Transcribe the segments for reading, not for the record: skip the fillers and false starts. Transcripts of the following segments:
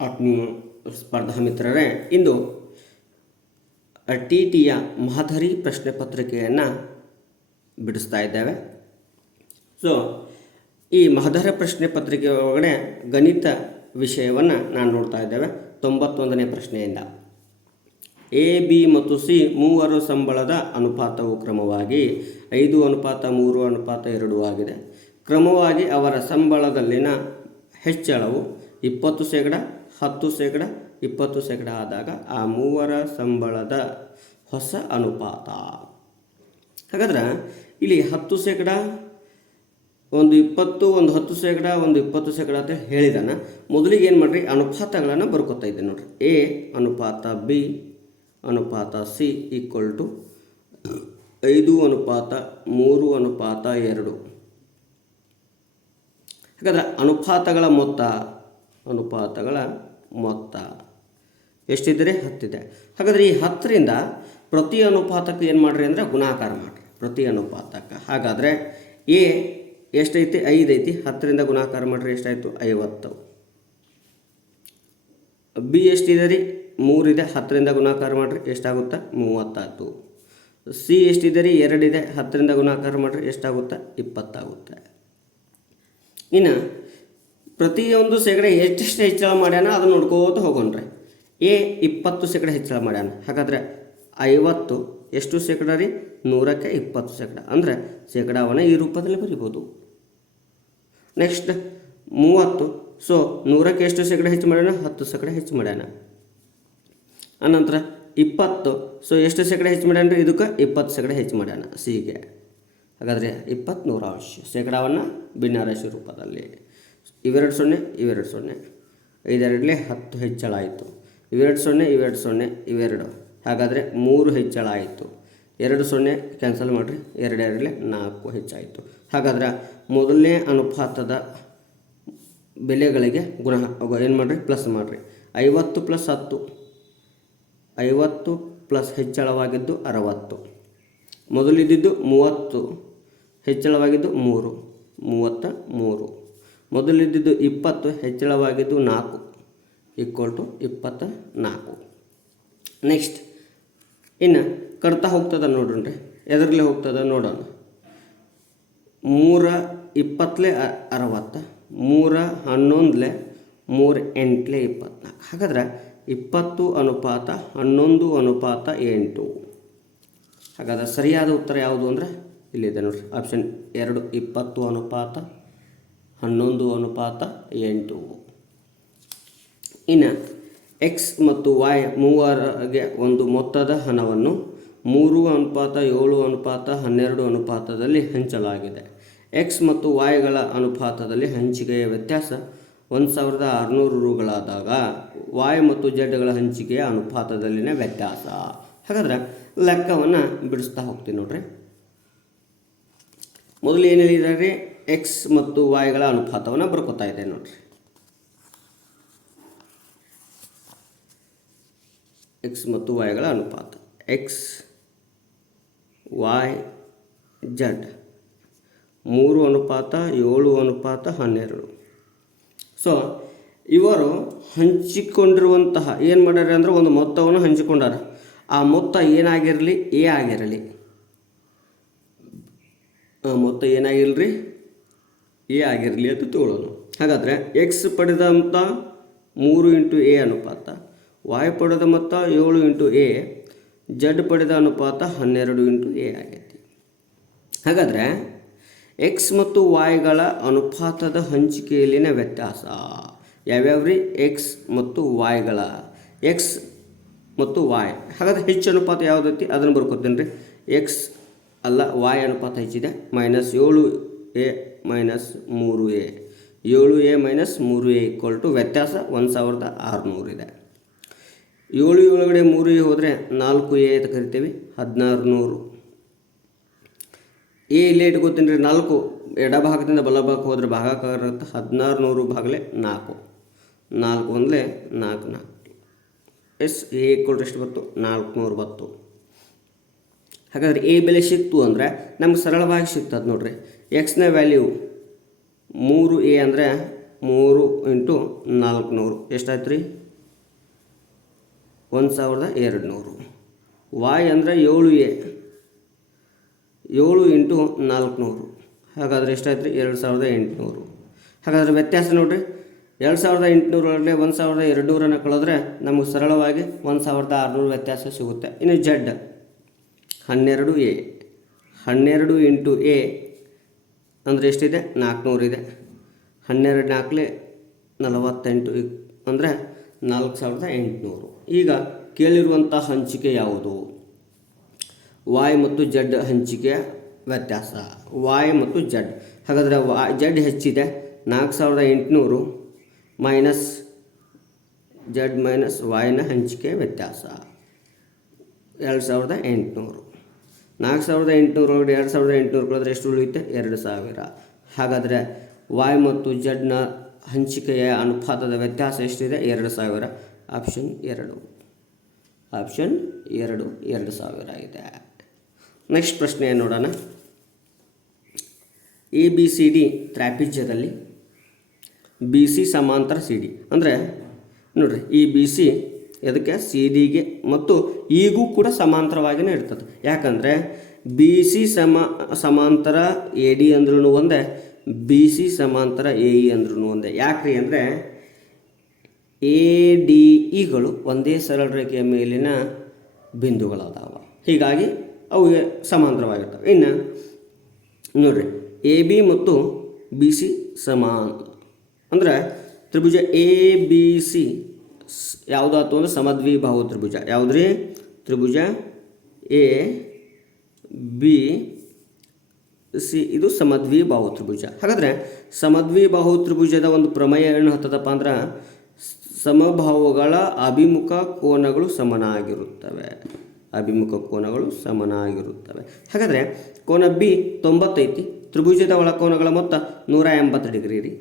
ಆತ್ಮೀಯ ಸ್ಪರ್ಧಾ ಮಿತ್ರರೇ, ಇಂದು ಟಿ ಟಿಯ ಮಾದರಿ ಪ್ರಶ್ನೆ ಪತ್ರಿಕೆಯನ್ನು ಬಿಡಿಸ್ತಾ ಇದ್ದೇವೆ. ಸೊ ಈ ಮಾದರಿ ಪ್ರಶ್ನೆ ಪತ್ರಿಕೆ ಒಳಗಡೆ ಗಣಿತ ವಿಷಯವನ್ನು ನಾನು ನೋಡ್ತಾ ಇದ್ದೇವೆ. 91ನೇ ಪ್ರಶ್ನೆಯಿಂದ ಎ, ಬಿ ಮತ್ತು ಸಿ ಮೂವರು ಸಂಬಳದ ಅನುಪಾತವು ಕ್ರಮವಾಗಿ 5:3:2 ಆಗಿದೆ. ಕ್ರಮವಾಗಿ ಅವರ ಸಂಬಳದಲ್ಲಿನ ಹೆಚ್ಚಳವು 20%, 10%, 20% ಆದಾಗ ಆ ಮೂವರ ಸಂಬಳದ ಹೊಸ ಅನುಪಾತ. ಹಾಗಾದ್ರೆ ಇಲ್ಲಿ 10%, ಒಂದು 20, ಒಂದು 10%, ಒಂದು 20% ಅಂತ ಹೇಳಿದಾನ. ಮೊದಲಿಗೆ ಏನು ಮಾಡ್ರಿ, ಅನುಪಾತಗಳನ್ನು ಬರ್ಕೊತಾ ಇದ್ದೆ ನೋಡ್ರಿ. ಎ ಅನುಪಾತ ಬಿ ಅನುಪಾತ ಸಿ ಈಕ್ವಲ್ ಟು 5:3:2. ಹಾಗಾದ್ರೆ ಅನುಪಾತಗಳ ಮೊತ್ತ ಎಷ್ಟಿದೆ? 10 ಇದೆ. ಹಾಗಾದರೆ ಈ 10ರಿಂದ ಪ್ರತಿ ಅನುಪಾತಕ್ಕೆ ಏನು ಮಾಡಿರಿ ಅಂದರೆ ಗುಣಾಕಾರ ಮಾಡಿರಿ, ಪ್ರತಿ ಅನುಪಾತಕ್ಕೆ. ಹಾಗಾದರೆ ಎ ಎಷ್ಟೈತಿ? 5 ಐತಿ. 10ರಿಂದ ಗುಣಾಕಾರ ಮಾಡಿರಿ, ಎಷ್ಟಾಯಿತು? 50. ಬಿ ಎಷ್ಟಿದೆ ರೀ? 3 ಇದೆ. 10ರಿಂದ ಗುಣಾಕಾರ ಮಾಡಿರಿ, ಎಷ್ಟಾಗುತ್ತೆ? 30. ಸಿ ಎಷ್ಟಿದೆ ರೀ? 2 ಇದೆ. 10ರಿಂದ ಗುಣಾಕಾರ ಮಾಡಿರಿ, ಎಷ್ಟಾಗುತ್ತೆ? 20 ಆಗುತ್ತೆ. ಇನ್ನು ಪ್ರತಿಯೊಂದು ಶೇಕಡ ಎಷ್ಟೆಷ್ಟು ಹೆಚ್ಚಳ ಮಾಡ್ಯಾನ ಅದನ್ನು ನೋಡ್ಕೋತ ಹೋಗೋಣ್ರಿ. ಎ 20% ಹೆಚ್ಚಳ ಮಾಡ್ಯಾನ. ಹಾಗಾದರೆ 50 ಎಷ್ಟು ಶೇಕಡ ರೀ? 100ಕ್ಕೆ 20%. ಅಂದರೆ ಶೇಕಡಾವನ್ನು ಈ ರೂಪದಲ್ಲಿ ಬರಿಬೋದು. ನೆಕ್ಸ್ಟ್ 30. ಸೊ 100ಕ್ಕೆ ಎಷ್ಟು ಶೇಕಡ ಹೆಚ್ಚು ಮಾಡ್ಯಾನ? 10% ಹೆಚ್ಚು ಮಾಡ್ಯಾನ. ಅನಂತರ 20. ಸೊ ಎಷ್ಟು ಶೇಕಡ ಹೆಚ್ಚು ಮಾಡ್ಯಾನ ರೀ? ಇದಕ್ಕೆ 20% ಹೆಚ್ಚು ಮಾಡ್ಯಾನ ಸಿಗೆ. ಹಾಗಾದರೆ 20 100 ಶೇಕಡಾವನ್ನು ಭಿನ್ನರಾಶಿ ರೂಪದಲ್ಲಿ. ಇವೆರಡು 0, ಇವೆರಡು 0, 5 10 ಹೆಚ್ಚಳ ಆಯಿತು. ಇವೆರಡು 0, ಇವೆರಡು 0, ಇವೆರಡು. ಹಾಗಾದರೆ 3 ಹೆಚ್ಚಳ ಆಯಿತು. 2 0 ಕ್ಯಾನ್ಸಲ್ ಮಾಡಿರಿ, 2 4 ಹೆಚ್ಚಾಯಿತು. ಹಾಗಾದ್ರೆ ಮೊದಲನೇ ಅನುಪಾತದ ಬೆಲೆಗಳಿಗೆ ಏನು ಮಾಡಿರಿ? ಪ್ಲಸ್ ಮಾಡಿರಿ. 50 + 10, 50 ಪ್ಲಸ್ ಹೆಚ್ಚಳವಾಗಿದ್ದು 60. ಮೊದಲಿದ್ದಿದ್ದು 30, ಹೆಚ್ಚಳವಾಗಿದ್ದು 3, 33. ಮೊದಲಿದ್ದಿದ್ದು 20, ಹೆಚ್ಚಳವಾಗಿದ್ದು 4 = 24. ನೆಕ್ಸ್ಟ್ ಇನ್ನು ಕಟ್ತಾ ಹೋಗ್ತದೆ ನೋಡ್ರಿ. ಎದರಲ್ಲಿ ಹೋಗ್ತದೆ ನೋಡೋಣ. 3 20 60, 3 11 3 8 24. ಹಾಗಾದ್ರೆ 20:11:8. ಹಾಗಾದ್ರೆ ಸರಿಯಾದ ಉತ್ತರ ಯಾವುದು ಅಂದರೆ ಇಲ್ಲಿದೆ ನೋಡ್ರಿ, ಆಪ್ಷನ್ 2, 20:11:8. ಇನ್ನು ಎಕ್ಸ್ ಮತ್ತು ವೈ ಮೂವರಿಗೆ ಒಂದು ಮೊತ್ತದ ಹಣವನ್ನು 3:7:12 ಅನುಪಾತದಲ್ಲಿ ಹಂಚಲಾಗಿದೆ. ಎಕ್ಸ್ ಮತ್ತು ವೈಗಳ ಅನುಪಾತದಲ್ಲಿ ಹಂಚಿಕೆಯ ವ್ಯತ್ಯಾಸ 1600 ರೂಗಳಾದಾಗ ವೈ ಮತ್ತು ಜೆಡ್ಗಳ ಹಂಚಿಕೆಯ ಅನುಪಾತದಲ್ಲಿನ ವ್ಯತ್ಯಾಸ. ಹಾಗಾದ್ರೆ ಲೆಕ್ಕವನ್ನು ಬಿಡಿಸ್ತಾ ಹೋಗ್ತೀನಿ ನೋಡ್ರಿ. ಮೊದಲು ಏನು ಹೇಳಿದ್ದಾರೆ? ಎಕ್ಸ್ ಮತ್ತು ವೈಗಳ ಅನುಪಾತವನ್ನು ಬರ್ಕೋತಾ ಇದೆ ನೋಡ್ರಿ. ಎಕ್ಸ್ ಮತ್ತು ವೈಗಳ ಅನುಪಾತ ಎಕ್ಸ್ ವೈ ಜೆಡ್ 3:7:12. ಸೊ ಇವರು ಹಂಚಿಕೊಂಡಿರುವಂತಹ ಏನು ಮಾಡ್ಯಾರ ಅಂದರೆ ಒಂದು ಮೊತ್ತವನ್ನು ಹಂಚಿಕೊಂಡಾರ. ಆ ಮೊತ್ತ ಏನಾಗಿರಲಿ? ಎ ಆಗಿರಲಿ. ಆ ಮೊತ್ತ ಏನಾಗಿರಲಿ? ಎ ಆಗಿರಲಿ ಅಂತ ತಗೊಳ್ಳೋಣ. ಹಾಗಾದರೆ ಎಕ್ಸ್ ಪಡೆದಂಥ 3 × ಎ ಅನುಪಾತ, ವೈ ಪಡೆದ ಮೊತ್ತ 7 × ಎ, ಜೆಡ್ ಪಡೆದ ಅನುಪಾತ 12 × ಎ ಆಗೈತಿ. ಹಾಗಾದರೆ ಎಕ್ಸ್ ಮತ್ತು ವೈಗಳ ಅನುಪಾತದ ಹಂಚಿಕೆಯಲ್ಲಿನ ವ್ಯತ್ಯಾಸ ಯಾವ್ಯಾವ್ರಿ? ಎಕ್ಸ್ ಮತ್ತು ವೈಗಳ, ಎಕ್ಸ್ ಮತ್ತು ವೈ. ಹಾಗಾದರೆ ಹೆಚ್ಚು ಅನುಪಾತ ಯಾವುದೈತಿ ಅದನ್ನು ಬರ್ಕೊತೀನಿ ರೀ. ಎಕ್ಸ್ ಅಲ್ಲ, ವೈ ಅನುಪಾತ ಹೆಚ್ಚಿದೆ. -7a - 3a, 7a - 3a = ವ್ಯತ್ಯಾಸ 1600 ಇದೆ. 7 ಒಳಗಡೆ 3a ಹೋದರೆ 4a ಅಂತ ಕರಿತೀವಿ, 1600. ಎ ಇಲ್ಲೇ ಇಟ್ಕೋತೀನಿ ರೀ. 4 ಎಡಭಾಗದಿಂದ ಬಲಭಾಗಕ್ಕೆ ಹೋದರೆ ಭಾಗಾಕಾರ ಇರುತ್ತೆ. 1600 ಭಾಗಲೆ 4, 4 1 4 4. ಎಸ್ ಎ = ಎಷ್ಟು ಬಂತು? 400 ಬಂತು. ಹಾಗಾದರೆ ಎ ಬೆಲೆ ಸಿಕ್ತು ಅಂದರೆ ನಮ್ಗೆ ಸರಳವಾಗಿ ಸಿಗ್ತದೆ ನೋಡ್ರಿ. ಎಕ್ಸ್ನ ವ್ಯಾಲ್ಯೂ 3a ಅಂದರೆ 3 ಇಂಟು 400 ಎಷ್ಟಾಯ್ತು ರೀ? 1200. ವಾಯ್ ಅಂದರೆ 7A, 7 ಇಂಟು 400 ಹಾಗಾದರೆ ಎಷ್ಟಾಯ್ತು ರೀ? 2800. ಹಾಗಾದರೆ ವ್ಯತ್ಯಾಸ ನೋಡಿರಿ, 2800 ಒಳಗಡೆ 1200 ಕಳೆದ್ರೆ ನಮಗೆ ಸರಳವಾಗಿ 1600 ವ್ಯತ್ಯಾಸ ಸಿಗುತ್ತೆ. ಇನ್ನು ಜಡ್ 12A, 12 ಇಂಟು ಎ ಅಂದರೆ ಎಷ್ಟಿದೆ? 400 ಇದೆ. 12 4 48 ಅಂದರೆ 4800. ಈಗ ಕೇಳಿರುವಂಥ ಹಂಚಿಕೆ ಯಾವುದು? ವಾಯ್ ಮತ್ತು ಜಡ್ ಹಂಚಿಕೆಯ ವ್ಯತ್ಯಾಸ ವಾಯ್ ಮತ್ತು ಜಡ್. ಹಾಗಾದರೆ ಜಡ್ ಹೆಚ್ಚಿದೆ, 4800 ಮೈನಸ್ ಜಡ್ ಮೈನಸ್ ವಾಯ್ನ ಹಂಚಿಕೆ ವ್ಯತ್ಯಾಸ 2800. 4800 ಒಳಗಡೆ 2800 ಕಳೆದ್ರೆ ಎಷ್ಟು ಉಳಿಯುತ್ತೆ? 2000. ಹಾಗಾದರೆ ವಾಯ್ ಮತ್ತು ಜಡ್ನ ಹಂಚಿಕೆಯ ಅನುಪಾತದ ವ್ಯತ್ಯಾಸ ಎಷ್ಟಿದೆ? 2000. ಆಪ್ಷನ್ 2. ಆಪ್ಷನ್ 2 2000 ಆಗಿದೆ. ನೆಕ್ಸ್ಟ್ ಪ್ರಶ್ನೆ ನೋಡೋಣ. ABCD ತ್ರಾಪಿಜ್ಯದಲ್ಲಿ BC ಸಮಾಂತರ CD ಅಂದರೆ ನೋಡಿರಿ, ಈ BC ಇದಕ್ಕೆ CDಗೆ ಮತ್ತು ಈಗೂ ಕೂಡ ಸಮಾಂತರವಾಗಿಯೇ ಇರ್ತದೆ. ಯಾಕಂದರೆ BC ಸಮಾಂತರ AD ಅಂದ್ರೂ ಒಂದೇ, BC ಸಮಾಂತರ AE ಅಂದ್ರೂ ಒಂದೇ. ಯಾಕ್ರಿ ಅಂದರೆ ADEಗಳು ಒಂದೇ ಸರಳ ರೇಖೆಯ ಮೇಲಿನ ಬಿಂದುಗಳದಾವ, ಹೀಗಾಗಿ ಅವು ಸಮಾಂತರವಾಗಿರ್ತವೆ. ಇನ್ನು ನೋಡಿರಿ, AB ಮತ್ತು BC ಸಮಾನ ಅಂದರೆ ತ್ರಿಭುಜ ABC ಯಾವುದಾಯ್ತು ಅಂದರೆ ಸಮದ್ವಿಬಾಹು ತ್ರಿಭುಜ. ಯಾವುದ್ರಿ? ತ್ರಿಭುಜ ABC ಇದು ಸಮದ್ವಿಬಾಹು ತ್ರಿಭುಜ. ಹಾಗಾದರೆ ಸಮದ್ವಿಬಾಹು ತ್ರಿಭುಜದ ಒಂದು ಪ್ರಮೇಯ ಏನು ಹೇಳ್ತದಪ್ಪ ಅಂದ್ರೆ ಸಮಬಾಹುಗಳ ಅಭಿಮುಖ ಕೋನಗಳು ಸಮನಾಗಿರುತ್ತವೆ. ಅಭಿಮುಖ ಕೋನಗಳು ಸಮನಾಗಿರುತ್ತವೆ. ಹಾಗಾದರೆ ಕೋನ B 90 ಐತಿ, ತ್ರಿಭುಜದ ಒಳಕೋನಗಳ ಮೊತ್ತ 180 ಡಿಗ್ರಿ ರೀ.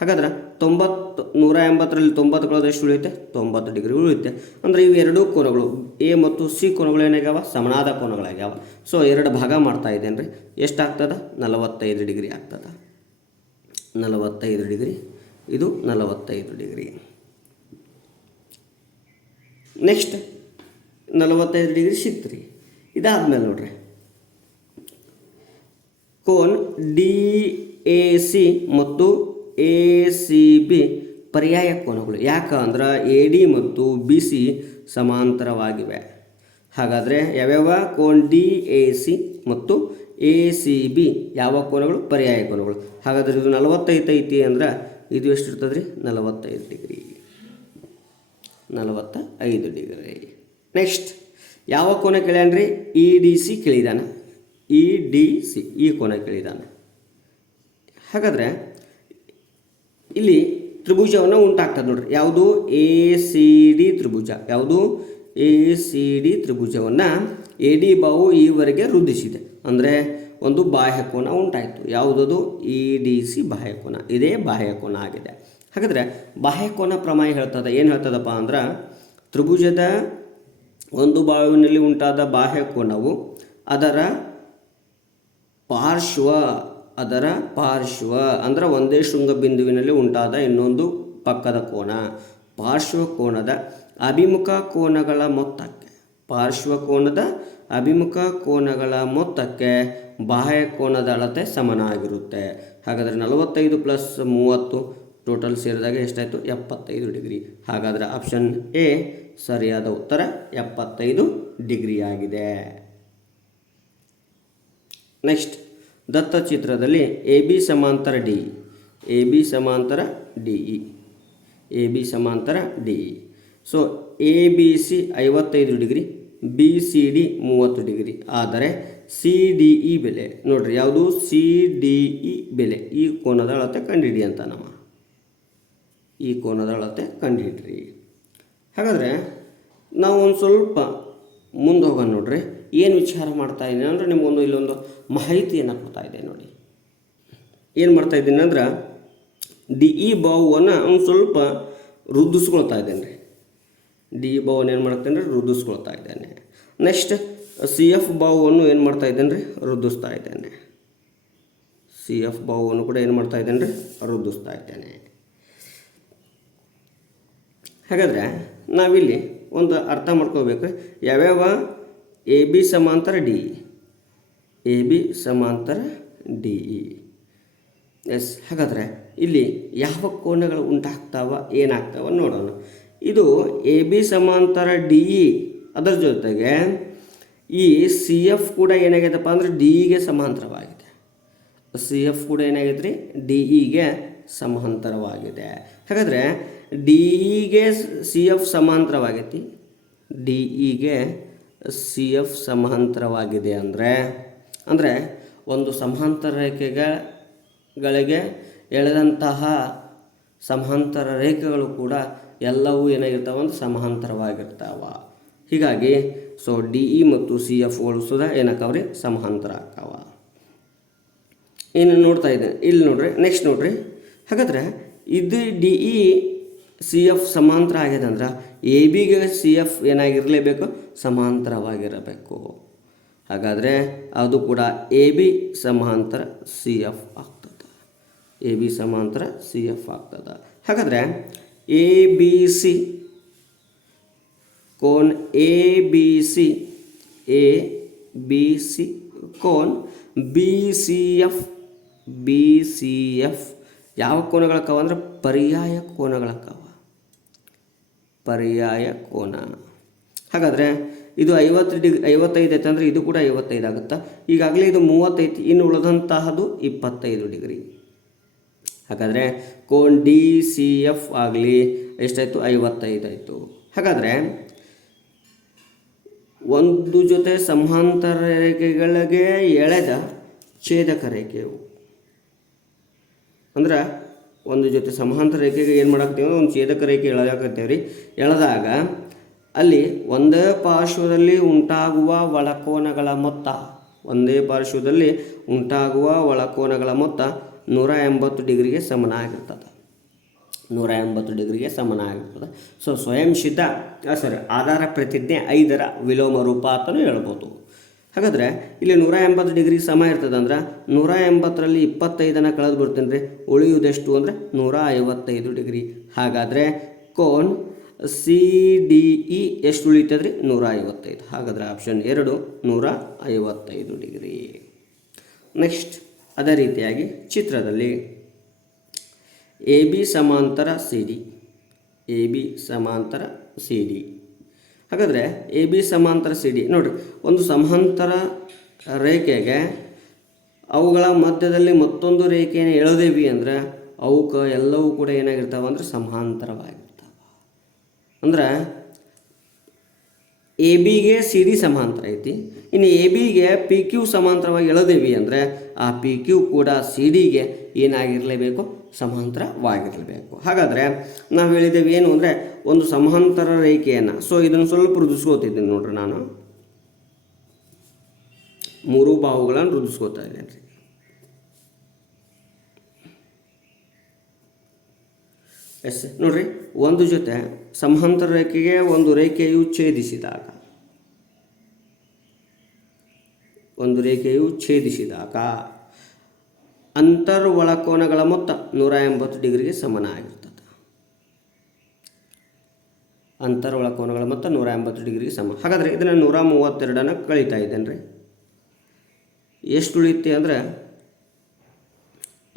ಹಾಗಾದ್ರೆ 180ರಲ್ಲಿ 90 ಕಳೆದ್ರೆ ಎಷ್ಟು ಉಳಿಯುತ್ತೆ? 90 ಡಿಗ್ರಿ ಉಳಿಯುತ್ತೆ. ಅಂದರೆ ಇವು ಎರಡೂ ಕೋನಗಳು A ಮತ್ತು C ಕೋನಗಳು ಏನಾಗ್ಯಾವ? ಸಮನಾದ ಕೋನಗಳಾಗ್ಯಾವ. ಸೊ 2 ಭಾಗ ಮಾಡ್ತಾ ಇದ್ದೇನೆ ರೀ. ಎಷ್ಟಾಗ್ತದೆ? 45 ಡಿಗ್ರಿ ಆಗ್ತದೆ. 45 ಡಿಗ್ರಿ, ಇದು 45 ಡಿಗ್ರಿ. ನೆಕ್ಸ್ಟ್ 45 ಡಿಗ್ರಿ ಸಿಕ್ತು ರೀ. ಇದಾದ್ಮೇಲೆ ನೋಡ್ರಿ, ಕೋನ್ DAC ಮತ್ತು ACB ಪರ್ಯಾಯ ಕೋನಗಳು. ಯಾಕಂದ್ರೆ AD ಮತ್ತು BC ಸಮಾಂತರವಾಗಿವೆ. ಹಾಗಾದರೆ ಯಾವ್ಯಾವ ಕೋನ್ DAC ಮತ್ತು ACB ಯಾವ ಕೋನಗಳು? ಪರ್ಯಾಯ ಕೋನಗಳು. ಹಾಗಾದರೆ ಇದು 45 ಐತಿ ಅಂದ್ರೆ ಇದು ಎಷ್ಟಿರ್ತದೆ ರೀ? 45 ಡಿಗ್ರಿ. 45 ಡಿಗ್ರಿ. ನೆಕ್ಸ್ಟ್ ಯಾವ ಕೋನ ಕೇಳ್ಯಾನ್ರಿ? EDC ಕೇಳಿದಾನೆ. EDC ಈ ಕೋನ ಕೇಳಿದಾನೆ. ಹಾಗಾದರೆ ಇಲ್ಲಿ ತ್ರಿಭುಜವನ್ನು ಉಂಟಾಗ್ತದೆ ನೋಡ್ರಿ. ಯಾವುದು? ACD ತ್ರಿಭುಜ. ಯಾವುದು? ACD ತ್ರಿಭುಜವನ್ನು AD ಬಾಹು ಈವರೆಗೆ ವೃದ್ಧಿಸಿದೆ, ಅಂದರೆ ಒಂದು ಬಾಹ್ಯಕೋನ ಉಂಟಾಯಿತು. ಯಾವುದದು? EDC ಬಾಹ್ಯಕೋನ. ಇದೇ ಬಾಹ್ಯಕೋನ ಆಗಿದೆ. ಹಾಗಾದರೆ ಬಾಹ್ಯಕೋನ ಪ್ರಮೇಯ ಹೇಳ್ತದೆ. ಏನು ಹೇಳ್ತದಪ್ಪ ಅಂದ್ರೆ ತ್ರಿಭುಜದ ಒಂದು ಬಾಹುವಿನಲ್ಲಿ ಉಂಟಾದ ಬಾಹ್ಯಕೋನವು ಅದರ ಪಾರ್ಶ್ವ ಅಂದರೆ ಒಂದೇ ಶೃಂಗ ಬಿಂದುವಿನಲ್ಲಿ ಉಂಟಾದ ಇನ್ನೊಂದು ಪಕ್ಕದ ಕೋನ, ಪಾರ್ಶ್ವ ಕೋನದ ಅಭಿಮುಖ ಕೋನಗಳ ಮೊತ್ತಕ್ಕೆ, ಪಾರ್ಶ್ವ ಕೋನದ ಅಭಿಮುಖ ಕೋನಗಳ ಮೊತ್ತಕ್ಕೆ ಬಾಹ್ಯ ಕೋನದ ಅಳತೆ ಸಮನಾಗಿರುತ್ತೆ. ಹಾಗಾದರೆ 45 + 30 ಟೋಟಲ್ ಸೇರಿದಾಗ ಎಷ್ಟಾಯಿತು? 75 ಡಿಗ್ರಿ. ಹಾಗಾದರೆ ಆಪ್ಷನ್ ಎ ಸರಿಯಾದ ಉತ್ತರ 75 ಡಿಗ್ರಿ ಆಗಿದೆ. ನೆಕ್ಸ್ಟ್ ದತ್ತಚಿತ್ರದಲ್ಲಿ AB ಸಮಾಂತರ DE, AB ಸಮಾಂತರ DE, AB ಸಮಾಂತರ DE. So ABC 55 degree, BCD 30 degree. ಆದರೆ CDE ಬೆಲೆ ನೋಡ್ರಿ, ಯಾವುದು? CDE ಬೆಲೆ ಈ ಕೋನದ ಅಳತೆ ಕಂಡುಹಿಡಿ ಅಂತ ನಮ್ಮ ಈ ಕೋನದ ಅಳತೆ ಕಂಡುಹಿಡ್ರಿ. ಹಾಗಾದರೆ ನಾವು ಒಂದು ಸ್ವಲ್ಪ ಮುಂದೆ ಹೋಗೋಣ ನೋಡ್ರಿ. ಏನು ವಿಚಾರ ಮಾಡ್ತಾ ಇದ್ದೀನಿ ಅಂದರೆ ನಿಮಗೊಂದು ಇಲ್ಲೊಂದು ಮಾಹಿತಿಯನ್ನು ಕೊಡ್ತಾ ಇದೆ ನೋಡಿ. ಏನು ಮಾಡ್ತಾ ಇದ್ದೀನಿ ಅಂದ್ರೆ DE ಬಾಹುವನ್ನು ಒಂದು ಸ್ವಲ್ಪ ವೃದ್ಧಿಸ್ಕೊಳ್ತಾ ಇದ್ದೇನೆ ರೀ. DE ಬಾಹುವನ್ನು ಏನು ಮಾಡ್ತೇನೆ ರೀ? ವೃದ್ಧಿಸ್ಕೊಳ್ತಾ ಇದ್ದೇನೆ. ನೆಕ್ಸ್ಟ್ CF ಬಾಹುವನ್ನು ಏನು ಮಾಡ್ತಾ ಇದ್ದೇನೆ ರೀ? ವೃದ್ಧಿಸ್ತಾ ಇದ್ದೇನೆ. CF ಬಾಹುವನ್ನು ಕೂಡ ಏನು ಮಾಡ್ತಾ ಇದ್ದೇನೆ ರೀ? ವೃದ್ಧಿಸ್ತಾ ಇದ್ದೇನೆ. ಹಾಗಾದರೆ ನಾವಿಲ್ಲಿ ಒಂದು ಅರ್ಥ ಮಾಡ್ಕೋಬೇಕು, ಯಾವ್ಯಾವ ಎ ಬಿ ಸಮಾಂತರ ಡಿ ಇ, ಎ ಬಿ ಸಮಾಂತರ ಡಿ ಇ. ಎಸ್, ಹಾಗಾದರೆ ಇಲ್ಲಿ ಯಾವ ಕೋನಗಳು ಉಂಟಾಗ್ತಾವ ಏನಾಗ್ತಾವ ನೋಡೋಣ. ಇದು ಎ ಬಿ ಸಮಾಂತರ ಡಿ ಇ, ಅದರ ಜೊತೆಗೆ ಈ ಸಿ ಎಫ್ ಕೂಡ ಏನಾಗೈತಪ್ಪ ಅಂದರೆ ಡಿ ಇಗೆ ಸಮಾಂತರವಾಗಿದೆ. ಸಿ ಎಫ್ ಕೂಡ ಏನಾಗೈತೆ ರೀ, ಡಿ ಇಗೆ ಸಮಾಂತರವಾಗಿದೆ. ಹಾಗಾದರೆ ಡಿ ಇಗೆ ಸಿ ಎಫ್ ಸಮಾಂತರವಾಗೈತಿ, ಡಿ ಇಗೆ ಸಿ ಎಫ್ ಸಮಾಂತರವಾಗಿದೆ ಅಂದರೆ ಒಂದು ಸಮಾಂತರ ರೇಖೆಗಳಿಗೆ ಎಳೆದಂತಹ ಸಮಾಂತರ ರೇಖೆಗಳು ಕೂಡ ಎಲ್ಲವೂ ಏನಾಗಿರ್ತಾವ ಅಂದ್ರೆ ಸಮಾಂತರವಾಗಿರ್ತಾವ. ಹೀಗಾಗಿ ಸೊ ಡಿ ಇ ಮತ್ತು ಸಿ ಎಫ್ಗಳು ಸುದ ಏನಾಕವ್ರಿ, ಸಮಾಂತರ ಆಕಾವ. ಇನ್ನು ನೋಡ್ತಾ ಇದ್ದೇನೆ ಇಲ್ಲಿ ನೋಡ್ರಿ, ನೆಕ್ಸ್ಟ್ ನೋಡ್ರಿ. ಹಾಗಾದರೆ ಇದು ಡಿ ಇ ಸಿ ಎಫ್ ಸಮಾಂತರ ಆಗಿದೆ ಅಂದ್ರೆ ಎ ಬಿಗೆ ಸಿ ಎಫ್ ಏನಾಗಿರಲೇಬೇಕು, ಸಮಾಂತರವಾಗಿರಬೇಕು. ಹಾಗಾದರೆ ಅದು ಕೂಡ ಎ ಬಿ ಸಮಾಂತರ ಸಿ ಎಫ್ ಆಗ್ತದೆ, ಎ ಬಿ ಸಮಾಂತರ ಸಿ ಎಫ್ ಆಗ್ತದೆ. ಹಾಗಾದರೆ A B C cone A B C, A B C cone B C F, B C F ಯಾವ ಕೋನಗಳಕ್ಕವ ಅಂದ್ರೆ ಪರ್ಯಾಯ ಕೋನಗಳಕ್ಕವ, ಪರ್ಯಾಯ ಕೋನ. ಹಾಗಾದರೆ ಇದು 55 ಐತೆ ಅಂದರೆ ಇದು ಕೂಡ 55 ಆಗುತ್ತಾ. ಈಗಾಗಲೇ ಇದು 30 ಇನ್ನು ಉಳಿದಂತಹದ್ದು 25 ಡಿಗ್ರಿ. ಹಾಗಾದರೆ ಕೋನ್ ಡಿ ಸಿ ಎಫ್ ಆಗಲಿ ಎಷ್ಟಾಯಿತು, 55 ಆಯಿತು. ಹಾಗಾದರೆ ಒಂದು ಜೊತೆ ಸಮಾಂತರ ರೇಖೆಗಳಿಗೆ ಎಳೆದ ಛೇದಕ ರೇಖೆಯು ಅಂದ್ರೆ ಒಂದು ಜೊತೆ ಸಮಾಂತರ ರೇಖೆಗೆ ಏನು ಮಾಡಾಕ್ತೀವಿ, ಒಂದು ಛೇದಕ ರೇಖೆ ಎಳೆದಾಕತ್ತೇವೆ ರೀ. ಎಳೆದಾಗ ಅಲ್ಲಿ ಒಂದೇ ಪಾರ್ಶ್ವದಲ್ಲಿ ಉಂಟಾಗುವ ಒಳಕೋನಗಳ ಮೊತ್ತ, ಒಂದೇ ಪಾರ್ಶ್ವದಲ್ಲಿ ಉಂಟಾಗುವ ಒಳಕೋನಗಳ ಮೊತ್ತ 180 ಡಿಗ್ರಿಗೆ ಸಮನಾಗಿರ್ತದೆ, 180 ಡಿಗ್ರಿಗೆ ಸಮನಾಗಿರ್ತದೆ. ಸೊ ಸ್ವಯಂ ಸಿದ್ಧ ಆಧಾರ ಪ್ರತಿಜ್ಞೆ 5ರ ವಿಲೋಮ ರೂಪ ಅಂತಲೂ ಹೇಳ್ಬೋದು. ಹಾಗಾದರೆ ಇಲ್ಲಿ 180 ಡಿಗ್ರಿಗೆ ಸಮ ಇರ್ತದೆ ಅಂದ್ರೆ 180ರಲ್ಲಿ 25 ಕಳೆದು ಬಿಡ್ತೀನಿ ರೀ, ಉಳಿಯುವುದೆಷ್ಟು ಅಂದರೆ 155 ಡಿಗ್ರಿ. ಹಾಗಾದರೆ ಕೋನ್ ಸಿ ಡಿ ಇ ಎಷ್ಟು ಉಳಿತದೆ ರೀ, 155. ಹಾಗಾದರೆ ಆಪ್ಷನ್ 2 155 ಡಿಗ್ರಿ. ನೆಕ್ಸ್ಟ್ ಅದೇ ರೀತಿಯಾಗಿ ಚಿತ್ರದಲ್ಲಿ ಎ ಬಿ ಸಮಾಂತರ ಸಿ ಡಿ, ಎ ಬಿ ಸಮಾಂತರ ಸಿ ಡಿ. ಹಾಗಾದರೆ ಎ ಬಿ ಸಮಾಂತರ ಸಿ ಡಿ ನೋಡಿರಿ, ಒಂದು ಸಮಾಂತರ ರೇಖೆಗೆ ಅವುಗಳ ಮಧ್ಯದಲ್ಲಿ ಮತ್ತೊಂದು ರೇಖೆಯನ್ನು ಎಳೆದೇವಿ ಅಂದರೆ ಅವಕ್ಕೆ ಎಲ್ಲವೂ ಕೂಡ ಏನಾಗಿರ್ತಾವೆ ಅಂದರೆ ಸಮಾಂತರವಾಗಿರ್ತಾವೆ. ಅಂದ್ರೆ ಎ ಬಿಗೆ ಸಿ ಡಿ ಸಮಾಂತರ ಐತಿ, ಇನ್ನು ಎ ಬಿಗೆ ಪಿ ಕ್ಯೂ ಸಮಾಂತರವಾಗಿ ಎಳೆದೇವಿ ಅಂದರೆ ಆ ಪಿ ಕ್ಯೂ ಕೂಡ ಸಿ ಡಿಗೆ ಏನಾಗಿರಲೇಬೇಕು, ಸಮಾಂತರವಾಗಿರಲೇಬೇಕು. ಹಾಗಾದರೆ ನಾವು ಹೇಳಿದ್ದೇವೆ ಏನು ಅಂದರೆ ಒಂದು ಸಮಾಂತರ ರೇಖೆಯನ್ನು, ಸೊ ಇದನ್ನು ಸ್ವಲ್ಪ ವೃದ್ಧಿಸ್ಕೋತಿದ್ದೀನಿ ನೋಡ್ರಿ, ನಾನು 3 ಬಾಹುಗಳನ್ನು ವೃದ್ಧಿಸ್ಕೋತಾ ಇದ್ದೇನೆ ರೀ. ಎಸ್ ನೋಡ್ರಿ, ಒಂದು ಜೊತೆ ಸಮಾಂತರ ರೇಖೆಗೆ ಒಂದು ರೇಖೆಯು ಛೇದಿಸಿದಾಗ, ಒಂದು ರೇಖೆಯು ಛೇದಿಸಿದಾಗ ಅಂತರ್ ಒಳಕೋನಗಳ ಮೊತ್ತ 180 ಡಿಗ್ರಿಗೆ ಸಮನಾಗಿರ್ತದೆ. ಅಂತರ್ ಒಳಕೋನಗಳ ಮೊತ್ತ 180 ಡಿಗ್ರಿಗೆ ಸಮ. ಹಾಗಾದರೆ ಇದನ್ನು 132 ಕಳೀತಾ ಇದ್ದೇನೆ ರೀ. ಎಷ್ಟು ಉಳಿಯುತ್ತೆ ಅಂದರೆ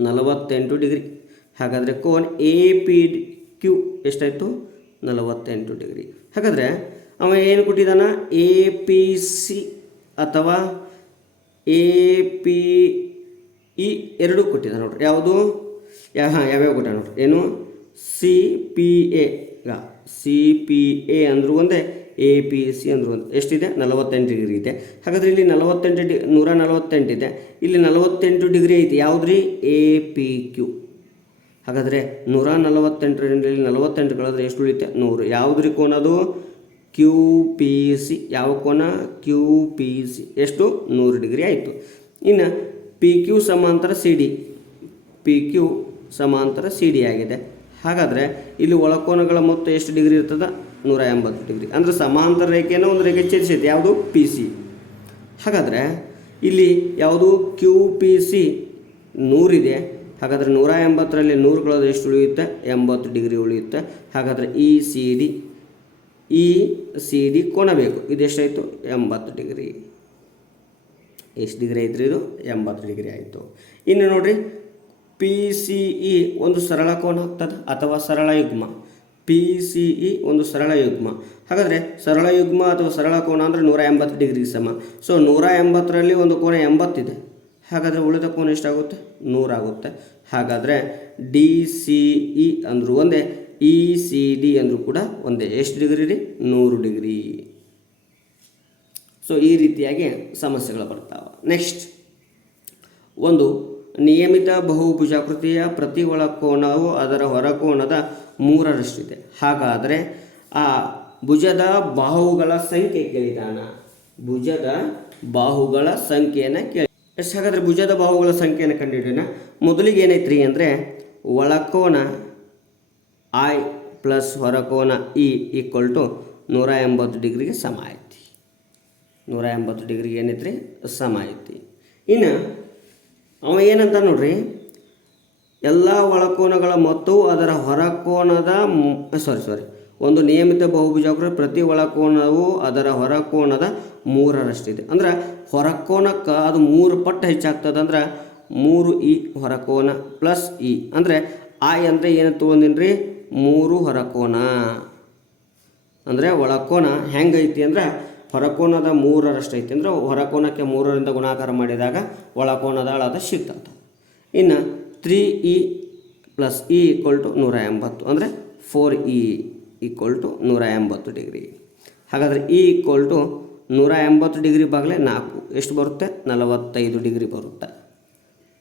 48 ಡಿಗ್ರಿ. ಹಾಗಾದರೆ ಕೋನ್ ಎ ಪಿ ಕ್ಯೂ ಎಷ್ಟಾಯಿತು, 48 ಡಿಗ್ರಿ. ಹಾಗಾದರೆ ಅವ ಏನು ಕೊಟ್ಟಿದ್ದಾನ, ಎ ಪಿ ಸಿ ಅಥವಾ ಎ ಪಿ ಇ ಎರಡೂ ಕೊಟ್ಟಿದ್ದಾನೆ ನೋಡ್ರಿ. ಯಾವುದು ಯಾವ್ಯಾವ ಕೊಟ್ಟ ನೋಡ್ರಿ, ಏನು C P A, C P A ಅಂದರೂ ಒಂದೇ, ಎ ಪಿ ಸಿ ಅಂದರೂ ಒಂದು. ಎಷ್ಟಿದೆ, 48 ಡಿಗ್ರಿ ಇದೆ. ಹಾಗಾದರೆ ಇಲ್ಲಿ 148 ಇದೆ, ಇಲ್ಲಿ 48 ಡಿಗ್ರಿ ಐತಿ. ಯಾವುದ್ರಿ, ಎ ಪಿ ಕ್ಯೂ. ಹಾಗಾದರೆ 148ರಲ್ಲಿ 48 ಕಳೆದ್ರೆ ಎಷ್ಟು ಉಳಿಯುತ್ತೆ, 100. ಯಾವುದ್ರಿ ಕೋನ ಅದು, ಕ್ಯೂ ಪಿ ಸಿ. ಯಾವ ಕೋನ, ಕ್ಯೂ ಪಿ ಸಿ. ಎಷ್ಟು, 100 ಡಿಗ್ರಿ ಆಯಿತು. ಇನ್ನು ಪಿ ಕ್ಯೂ ಸಮಾಂತರ ಸಿ ಡಿ, ಪಿ ಕ್ಯೂ ಸಮಾಂತರ ಸಿ ಡಿ ಆಗಿದೆ. ಹಾಗಾದರೆ ಇಲ್ಲಿ ಒಳಕೋನಗಳ ಮೊತ್ತ ಎಷ್ಟು ಡಿಗ್ರಿ ಇರ್ತದೆ, 180 ಡಿಗ್ರಿ. ಅಂದರೆ ಸಮಾಂತರ ರೇಖೆಯನ್ನು ಒಂದು ರೇಖೆ ಛೇದಿಸೈತೆ, ಯಾವುದು, ಪಿ ಸಿ. ಹಾಗಾದರೆ ಇಲ್ಲಿ ಯಾವುದು, ಕ್ಯೂ ಪಿ ಸಿ 100 ಇದೆ. ಹಾಗಾದರೆ 180ರಲ್ಲಿ 100 ಕಳೆದ್ರೆ ಎಷ್ಟು ಉಳಿಯುತ್ತೆ? 80 ಡಿಗ್ರಿ ಉಳಿಯುತ್ತೆ. ಹಾಗಾದರೆ ಇ ಸಿ ಡಿ ಕೋನ ಬೇಕು. ಇದೆಷ್ಟಾಯಿತು? 80 ಡಿಗ್ರಿ. ಎಷ್ಟು ಡಿಗ್ರಿ ಐತ್ರಿ ಇದು? 80 ಡಿಗ್ರಿ ಆಯಿತು. ಇನ್ನು ನೋಡಿರಿ, ಪಿ ಸಿ ಇ ಒಂದು ಸರಳ ಕೋನ ಆಗ್ತದೆ ಅಥವಾ ಸರಳ ಯುಗ್ಮ. ಪಿ ಸಿ ಇ ಒಂದು ಸರಳ ಯುಗ್ಮ. ಹಾಗಾದರೆ ಸರಳ ಯುಗ್ಮ ಅಥವಾ ಸರಳ ಕೋನ ಅಂದರೆ 180 ಡಿಗ್ರಿ ಸಮ. ಸೊ 180ರಲ್ಲಿ ಒಂದು ಕೋನ 80 ಇದೆ. ಹಾಗಾದರೆ ಉಳಿದ ಕೋನ ಎಷ್ಟಾಗುತ್ತೆ? 100 ಆಗುತ್ತೆ. ಹಾಗಾದರೆ ಡಿ ಸಿ ಇ ಅಂದರೂ ಒಂದೇ, ಇ ಸಿ ಡಿ ಅಂದರೂ ಕೂಡ ಒಂದೇ. ಎಷ್ಟು ಡಿಗ್ರಿ ರೀ? 100 ಡಿಗ್ರಿ. ಸೊ ಈ ರೀತಿಯಾಗಿ ಸಮಸ್ಯೆಗಳು ಬರ್ತಾವೆ. ನೆಕ್ಸ್ಟ್, ಒಂದು ನಿಯಮಿತ ಬಹುಭುಜಾಕೃತಿಯ ಪ್ರತಿ ಒಳಕೋನವು ಅದರ ಹೊರಕೋನದ 3ರಷ್ಟಿದೆ. ಹಾಗಾದರೆ ಆ ಭುಜದ ಬಾಹುಗಳ ಸಂಖ್ಯೆ ಕೇಳಿದಾನ. ಭುಜದ ಬಾಹುಗಳ ಸಂಖ್ಯೆಯನ್ನು ಕೇಳಿ. ಎಷ್ಟು? ಹಾಗಾದರೆ ಭುಜದ ಬಾಹುಗಳ ಸಂಖ್ಯೆಯನ್ನು ಕಂಡುಹಿಡಿಯೋಣ. ಮೊದಲಿಗೆ ಏನೈತ್ರಿ ಅಂದರೆ ಒಳಕೋನ ಐ ಪ್ಲಸ್ ಹೊರಕೋನ ಇ ಈಕ್ವಲ್ ಟು 180 ಡಿಗ್ರಿಗೆ ಸಮ ಐತಿ. 180 ಡಿಗ್ರಿಗೆ ಏನೈತ್ರಿ? ಸಮ ಐತಿ. ಇನ್ನು ಅವ ಏನಂತ ನೋಡ್ರಿ, ಎಲ್ಲ ಒಳಕೋನಗಳ ಮೊತ್ತವು ಅದರ ಹೊರಕೋನದ ಒಂದು ನಿಯಮಿತ ಬಹುಭುಜಾಕೃತಿ ಪ್ರತಿ ಒಳಕೋನವು ಅದರ ಹೊರಕೋನದ 3ರಷ್ಟಿದೆ. ಅಂದ್ರೆ ಹೊರಕೋನಕ್ಕೆ ಅದು 3 ಪಟ್ಟು ಹೆಚ್ಚಾಗ್ತದೆ. ಅಂದ್ರೆ 3 ಹೊರಕೋನ ಪ್ಲಸ್ ಇ ಅಂದರೆ ಐ ಅಂದರೆ ಏನು ತೊಗೊಂಡಿನ್ರಿ? 3 ಹೊರಕೋನ. ಅಂದರೆ ಒಳಕೋನ ಹೆಂಗೈತಿ ಅಂದ್ರೆ ಹೊರಕೋನದ 3ರಷ್ಟು ಐತಿ. ಅಂದರೆ ಹೊರಕೋನಕ್ಕೆ 3ರಿಂದ ಗುಣಾಕಾರ ಮಾಡಿದಾಗ ಒಳಕೋನದ ಅಳತೆ ಸಿಗ್ತದೆ. ಇನ್ನು 3e plus E equal to 180 ಅಂದರೆ 4e ಈಕ್ವಲ್ ಟು 180 ಡಿಗ್ರಿ. ಹಾಗಾದರೆ ಇ ಈಕ್ವಲ್ ಟು 180 ಡಿಗ್ರಿ ಬಾಗಲೇ 4 ಎಷ್ಟು ಬರುತ್ತೆ? 45 ಡಿಗ್ರಿ ಬರುತ್ತೆ.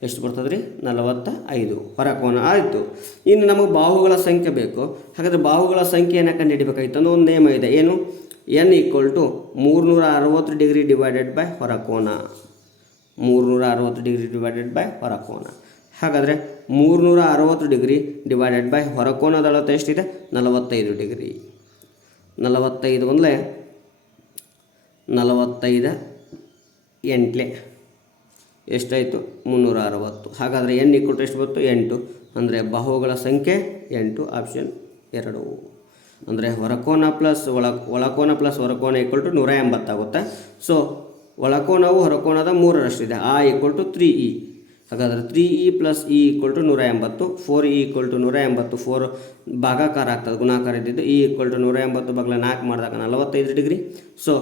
ಎಷ್ಟು ಬರ್ತದೆ ರೀ? 45 ಹೊರಕೋನ ಆಯಿತು. ಇನ್ನು ನಮಗೆ ಬಾಹುಗಳ ಸಂಖ್ಯೆ ಬೇಕು. ಹಾಗಾದರೆ ಬಾಹುಗಳ ಸಂಖ್ಯೆಯನ್ನು ಕಂಡುಹಿಡಿಬೇಕಾಗಿತ್ತು ಅನ್ನೋ ಒಂದು ನೇಮ ಇದೆ. ಏನು? N equal to 360 degree divided by ಹೊರಕೋನ. 360 ಡಿಗ್ರಿ ಡಿವೈಡೆಡ್ ಬೈ ಹೊರಕೋನ. ಹಾಗಾದರೆ 360 ಡಿಗ್ರಿ ಡಿವೈಡೆಡ್ ಬೈ ಹೊರಕೋನದ ಅಳತೆ ಎಷ್ಟಿದೆ? 45 ಡಿಗ್ರಿ. 45 ಒಂದಲೇ 45 ಎಂಟ್ಲೆ ಎಷ್ಟಾಯಿತು? 360. ಹಾಗಾದರೆ ಎನ್ ಈಕ್ವಲ್ ಟು ಎಷ್ಟು ಬಂತು? 8. ಅಂದರೆ ಬಾಹುಗಳ ಸಂಖ್ಯೆ 8. ಆಪ್ಷನ್ 2. ಅಂದರೆ ಹೊರಕೋನ ಪ್ಲಸ್ ಒಳಕೋನ ಪ್ಲಸ್ ಹೊರಕೋನ ಈಕ್ವಲ್ ಟು 180 ಆಗುತ್ತೆ. ಸೊ ಒಳಕೋನವು ಹೊರಕೋನದ 3ರಷ್ಟಿದೆ. ಆ ಈಕ್ವಲ್ ಟು 3e. ಹಾಗಾದರೆ 3e plus E equal to 180. 4e equal to 180. 4 ಭಾಗಾಕಾರ ಆಗ್ತದೆ, ಗುಣಾಕಾರ ಇದ್ದಿದ್ದು. ಇ ಈಕ್ವಲ್ ಟು 180 ಬಾಗಿಲ 4 ಮಾಡಿದಾಗ 45 ಡಿಗ್ರಿ. ಸೊ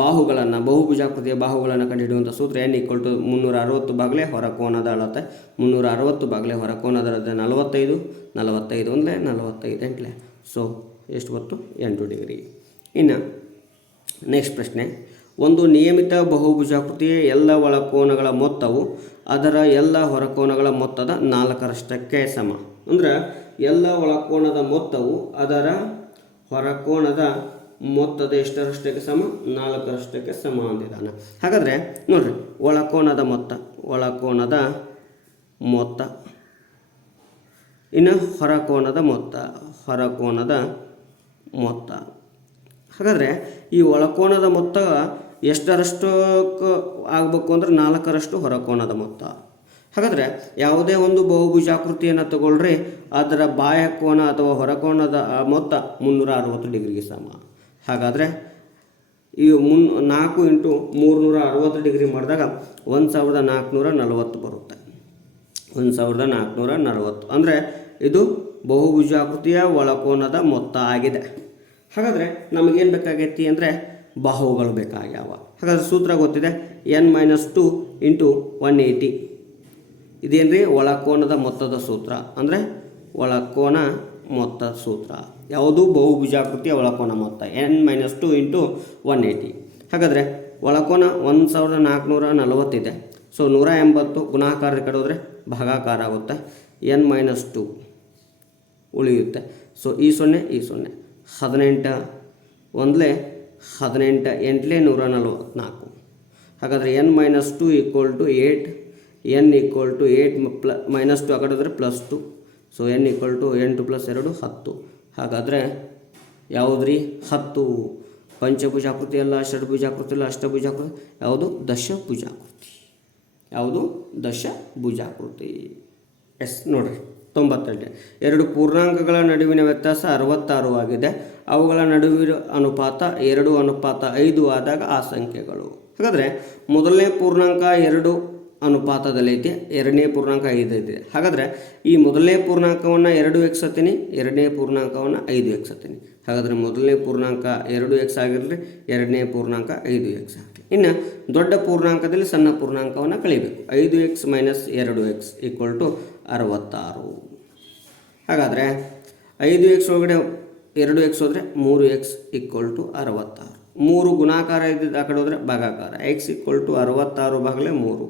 ಬಾಹುಗಳನ್ನು, ಬಹುಭುಜಾಕೃತಿಯ ಬಾಹುಗಳನ್ನು ಕಂಡುಹಿಡಿಯುವಂಥ ಸೂತ್ರ ಎನ್ ಈಕ್ವಲ್ ಟು 360 ಬಾಗಿಲೆ ಹೊರಕೋನದ ಅಳತೆ. 360 ಬಾಗಿಲೆ ಹೊರಕೋನದ ಅಳತೆ 45. 45 ಒಂದಲೇ 45 ಎಂಟ್ಲೆ. ಸೊ ಎಷ್ಟು ಬಂತು? 8 ಡಿಗ್ರಿ. ಇನ್ನು ನೆಕ್ಸ್ಟ್ ಪ್ರಶ್ನೆ, ಒಂದು ನಿಯಮಿತ ಬಹುಭುಜಾಕೃತಿಯ ಎಲ್ಲ ಒಳಕೋನಗಳ ಮೊತ್ತವು ಅದರ ಎಲ್ಲ ಹೊರಕೋನಗಳ ಮೊತ್ತದ 4ರಷ್ಟಕ್ಕೆ ಸಮ. ಅಂದ್ರೆ ಎಲ್ಲ ಒಳಕೋನದ ಮೊತ್ತವು ಅದರ ಹೊರಕೋನದ ಮೊತ್ತದ ಎಷ್ಟರಷ್ಟಕ್ಕೆ ಸಮ? 4ರಷ್ಟಕ್ಕೆ ಸಮ ಅಂದಿದ್ದಾನೆ. ಹಾಗಾದರೆ ನೋಡಿರಿ, ಒಳಕೋನದ ಮೊತ್ತ ಇನ್ನು ಹೊರಕೋನದ ಮೊತ್ತ. ಹಾಗಾದರೆ ಈ ಒಳಕೋನದ ಮೊತ್ತ ಎಷ್ಟರಷ್ಟು ಆಗಬೇಕು ಅಂದ್ರೆ 4ರಷ್ಟು ಹೊರಕೋನದ ಮೊತ್ತ. ಹಾಗಾದರೆ ಯಾವುದೇ ಒಂದು ಬಹುಭುಜಾಕೃತಿಯನ್ನು ತಗೊಳ್ರಿ, ಅದರ ಬಾಹ್ಯ ಕೋನ ಅಥವಾ ಹೊರಕೋನದ ಮೊತ್ತ 360 ಡಿಗ್ರಿಗೆ ಸಮ. ಹಾಗಾದರೆ ಈ 4 ಇಂಟು 360 ಡಿಗ್ರಿ ಮಾಡಿದಾಗ 1440 ಬರುತ್ತೆ. 1440 ಅಂದರೆ ಇದು ಬಹುಭುಜಾಕೃತಿಯ ಒಳಕೋನದ ಮೊತ್ತ ಆಗಿದೆ. ಹಾಗಾದರೆ ನಮಗೇನು ಬೇಕಾಗೈತಿ ಅಂದರೆ ಬಾಹುಗಳು ಬೇಕಾಗ್ಯಾವ. ಹಾಗಾದರೆ ಸೂತ್ರ ಗೊತ್ತಿದೆ, n-2 ಇಂಟು 180. ಇದೇನು ರೀ? ಒಳಕೋನದ ಮೊತ್ತದ ಸೂತ್ರ. ಅಂದರೆ ಒಳಕೋನ ಮೊತ್ತದ ಸೂತ್ರ ಯಾವುದು? ಬಹುಭುಜಾಕೃತಿಯ ಒಳಕೋನ ಮೊತ್ತ n-2 ಇಂಟು 180. ಹಾಗಾದರೆ ಒಳಕೋನ 1440 ಇದೆ. ಸೊ 180 ಗುಣಾಕಾರ ಕಡೆ ಹೋದರೆ ಭಾಗಾಕಾರ ಆಗುತ್ತೆ. n-2 ಉಳಿಯುತ್ತೆ. ಸೊ ಈ 0 18 ಒಂದಲೇ 18 ಎಂಟ್ಲೆ 144. ಹಾಗಾದರೆ n-2 equal to 8. n equal to 8 -2 ಆ ಕಡೆ ಹೋದರೆ +2. So n equal to 8 + 2 10. ಹಾಗಾದರೆ ಯಾವುದ್ರಿ? 10. ಪಂಚಭುಜಾಕೃತಿ ಅಲ್ಲ, ಷಡ್ಭುಜಾಕೃತಿ ಅಲ್ಲ, ಅಷ್ಟಭುಜಾಕೃತಿ. ಯಾವುದು? ದಶಭುಜಾಕೃತಿ. ಯಾವುದು? ದಶಭುಜಾಕೃತಿ. ಎಸ್ ನೋಡಿರಿ 92. ಎರಡು ಪೂರ್ಣಾಂಕಗಳ ನಡುವಿನ ವ್ಯತ್ಯಾಸ 66 ಆಗಿದೆ. ಅವುಗಳ ನಡುವಿನ ಅನುಪಾತ 2:5 ಆದಾಗ ಆ ಸಂಖ್ಯೆಗಳು. ಹಾಗಾದರೆ ಮೊದಲನೇ ಪೂರ್ಣಾಂಕ 2 ಅನುಪಾತದಲ್ಲೈತಿ, ಎರಡನೇ ಪೂರ್ಣಾಂಕ 5 ಐತಿ. ಹಾಗಾದರೆ ಈ ಮೊದಲನೇ ಪೂರ್ಣಾಂಕವನ್ನು 2x ಹತ್ತೀನಿ, ಎರಡನೇ ಪೂರ್ಣಾಂಕವನ್ನು 5x ಹತ್ತೀನಿ. ಹಾಗಾದರೆ ಮೊದಲನೇ ಪೂರ್ಣಾಂಕ 2x ಆಗಿರಲಿ, ಎರಡನೇ ಪೂರ್ಣಾಂಕ 5x ಆಗಲಿ. ಇನ್ನು ದೊಡ್ಡ ಪೂರ್ಣಾಂಕದಲ್ಲಿ ಸಣ್ಣ ಪೂರ್ಣಾಂಕವನ್ನು ಕಳಿಬೇಕು. 5x - 2x = 66. ಹಾಗಾದರೆ 5x ಒಳಗಡೆ 2x ಹೋದರೆ 3x = 66. 3 ಗುಣಾಕಾರ ಇದ್ದಿದ್ದು ಆ ಕಡೆ ಹೋದರೆ ಭಾಗಾಕಾರ. x = 66 / 3.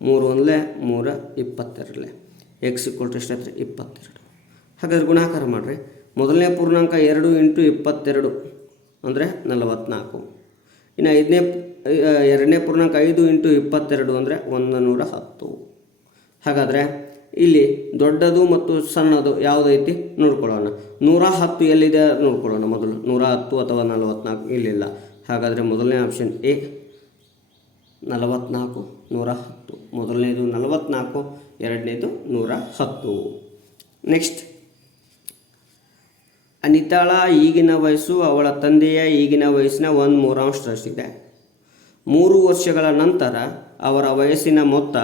3 1 3 22. x = ಎಷ್ಟಾಯ್ತು? 22. ಹಾಗಾದ್ರೆ ಗುಣಾಕಾರ ಮಾಡಿರಿ. ಮೊದಲನೇ ಪೂರ್ಣಾಂಕ 2 × 22 ಅಂದರೆ 44. ಇನ್ನು ಎರಡನೇ ಪೂರ್ಣಾಂಕ 5 × 22 ಅಂದರೆ 110. ಹಾಗಾದರೆ ಇಲ್ಲಿ ದೊಡ್ಡದು ಮತ್ತು ಸಣ್ಣದು ಯಾವುದೈತಿ ನೋಡ್ಕೊಳ್ಳೋಣ. 110 ಎಲ್ಲಿದೆ ನೋಡ್ಕೊಳ್ಳೋಣ ಮೊದಲು. 110 ಅಥವಾ 44 ಇಲ್ಲಿಲ್ಲ. ಹಾಗಾದರೆ ಮೊದಲನೇ ಆಪ್ಷನ್ ಎ 44, 110. ಮೊದಲನೇದು 44, ಎರಡನೇದು 110. ನೆಕ್ಸ್ಟ್, ಅನಿತಾಳ ಈಗಿನ ವಯಸ್ಸು ಅವಳ ತಂದೆಯ ಈಗಿನ ವಯಸ್ಸಿನ 1/3 3 ವರ್ಷಗಳ ನಂತರ ಅವರ ವಯಸ್ಸಿನ ಮೊತ್ತ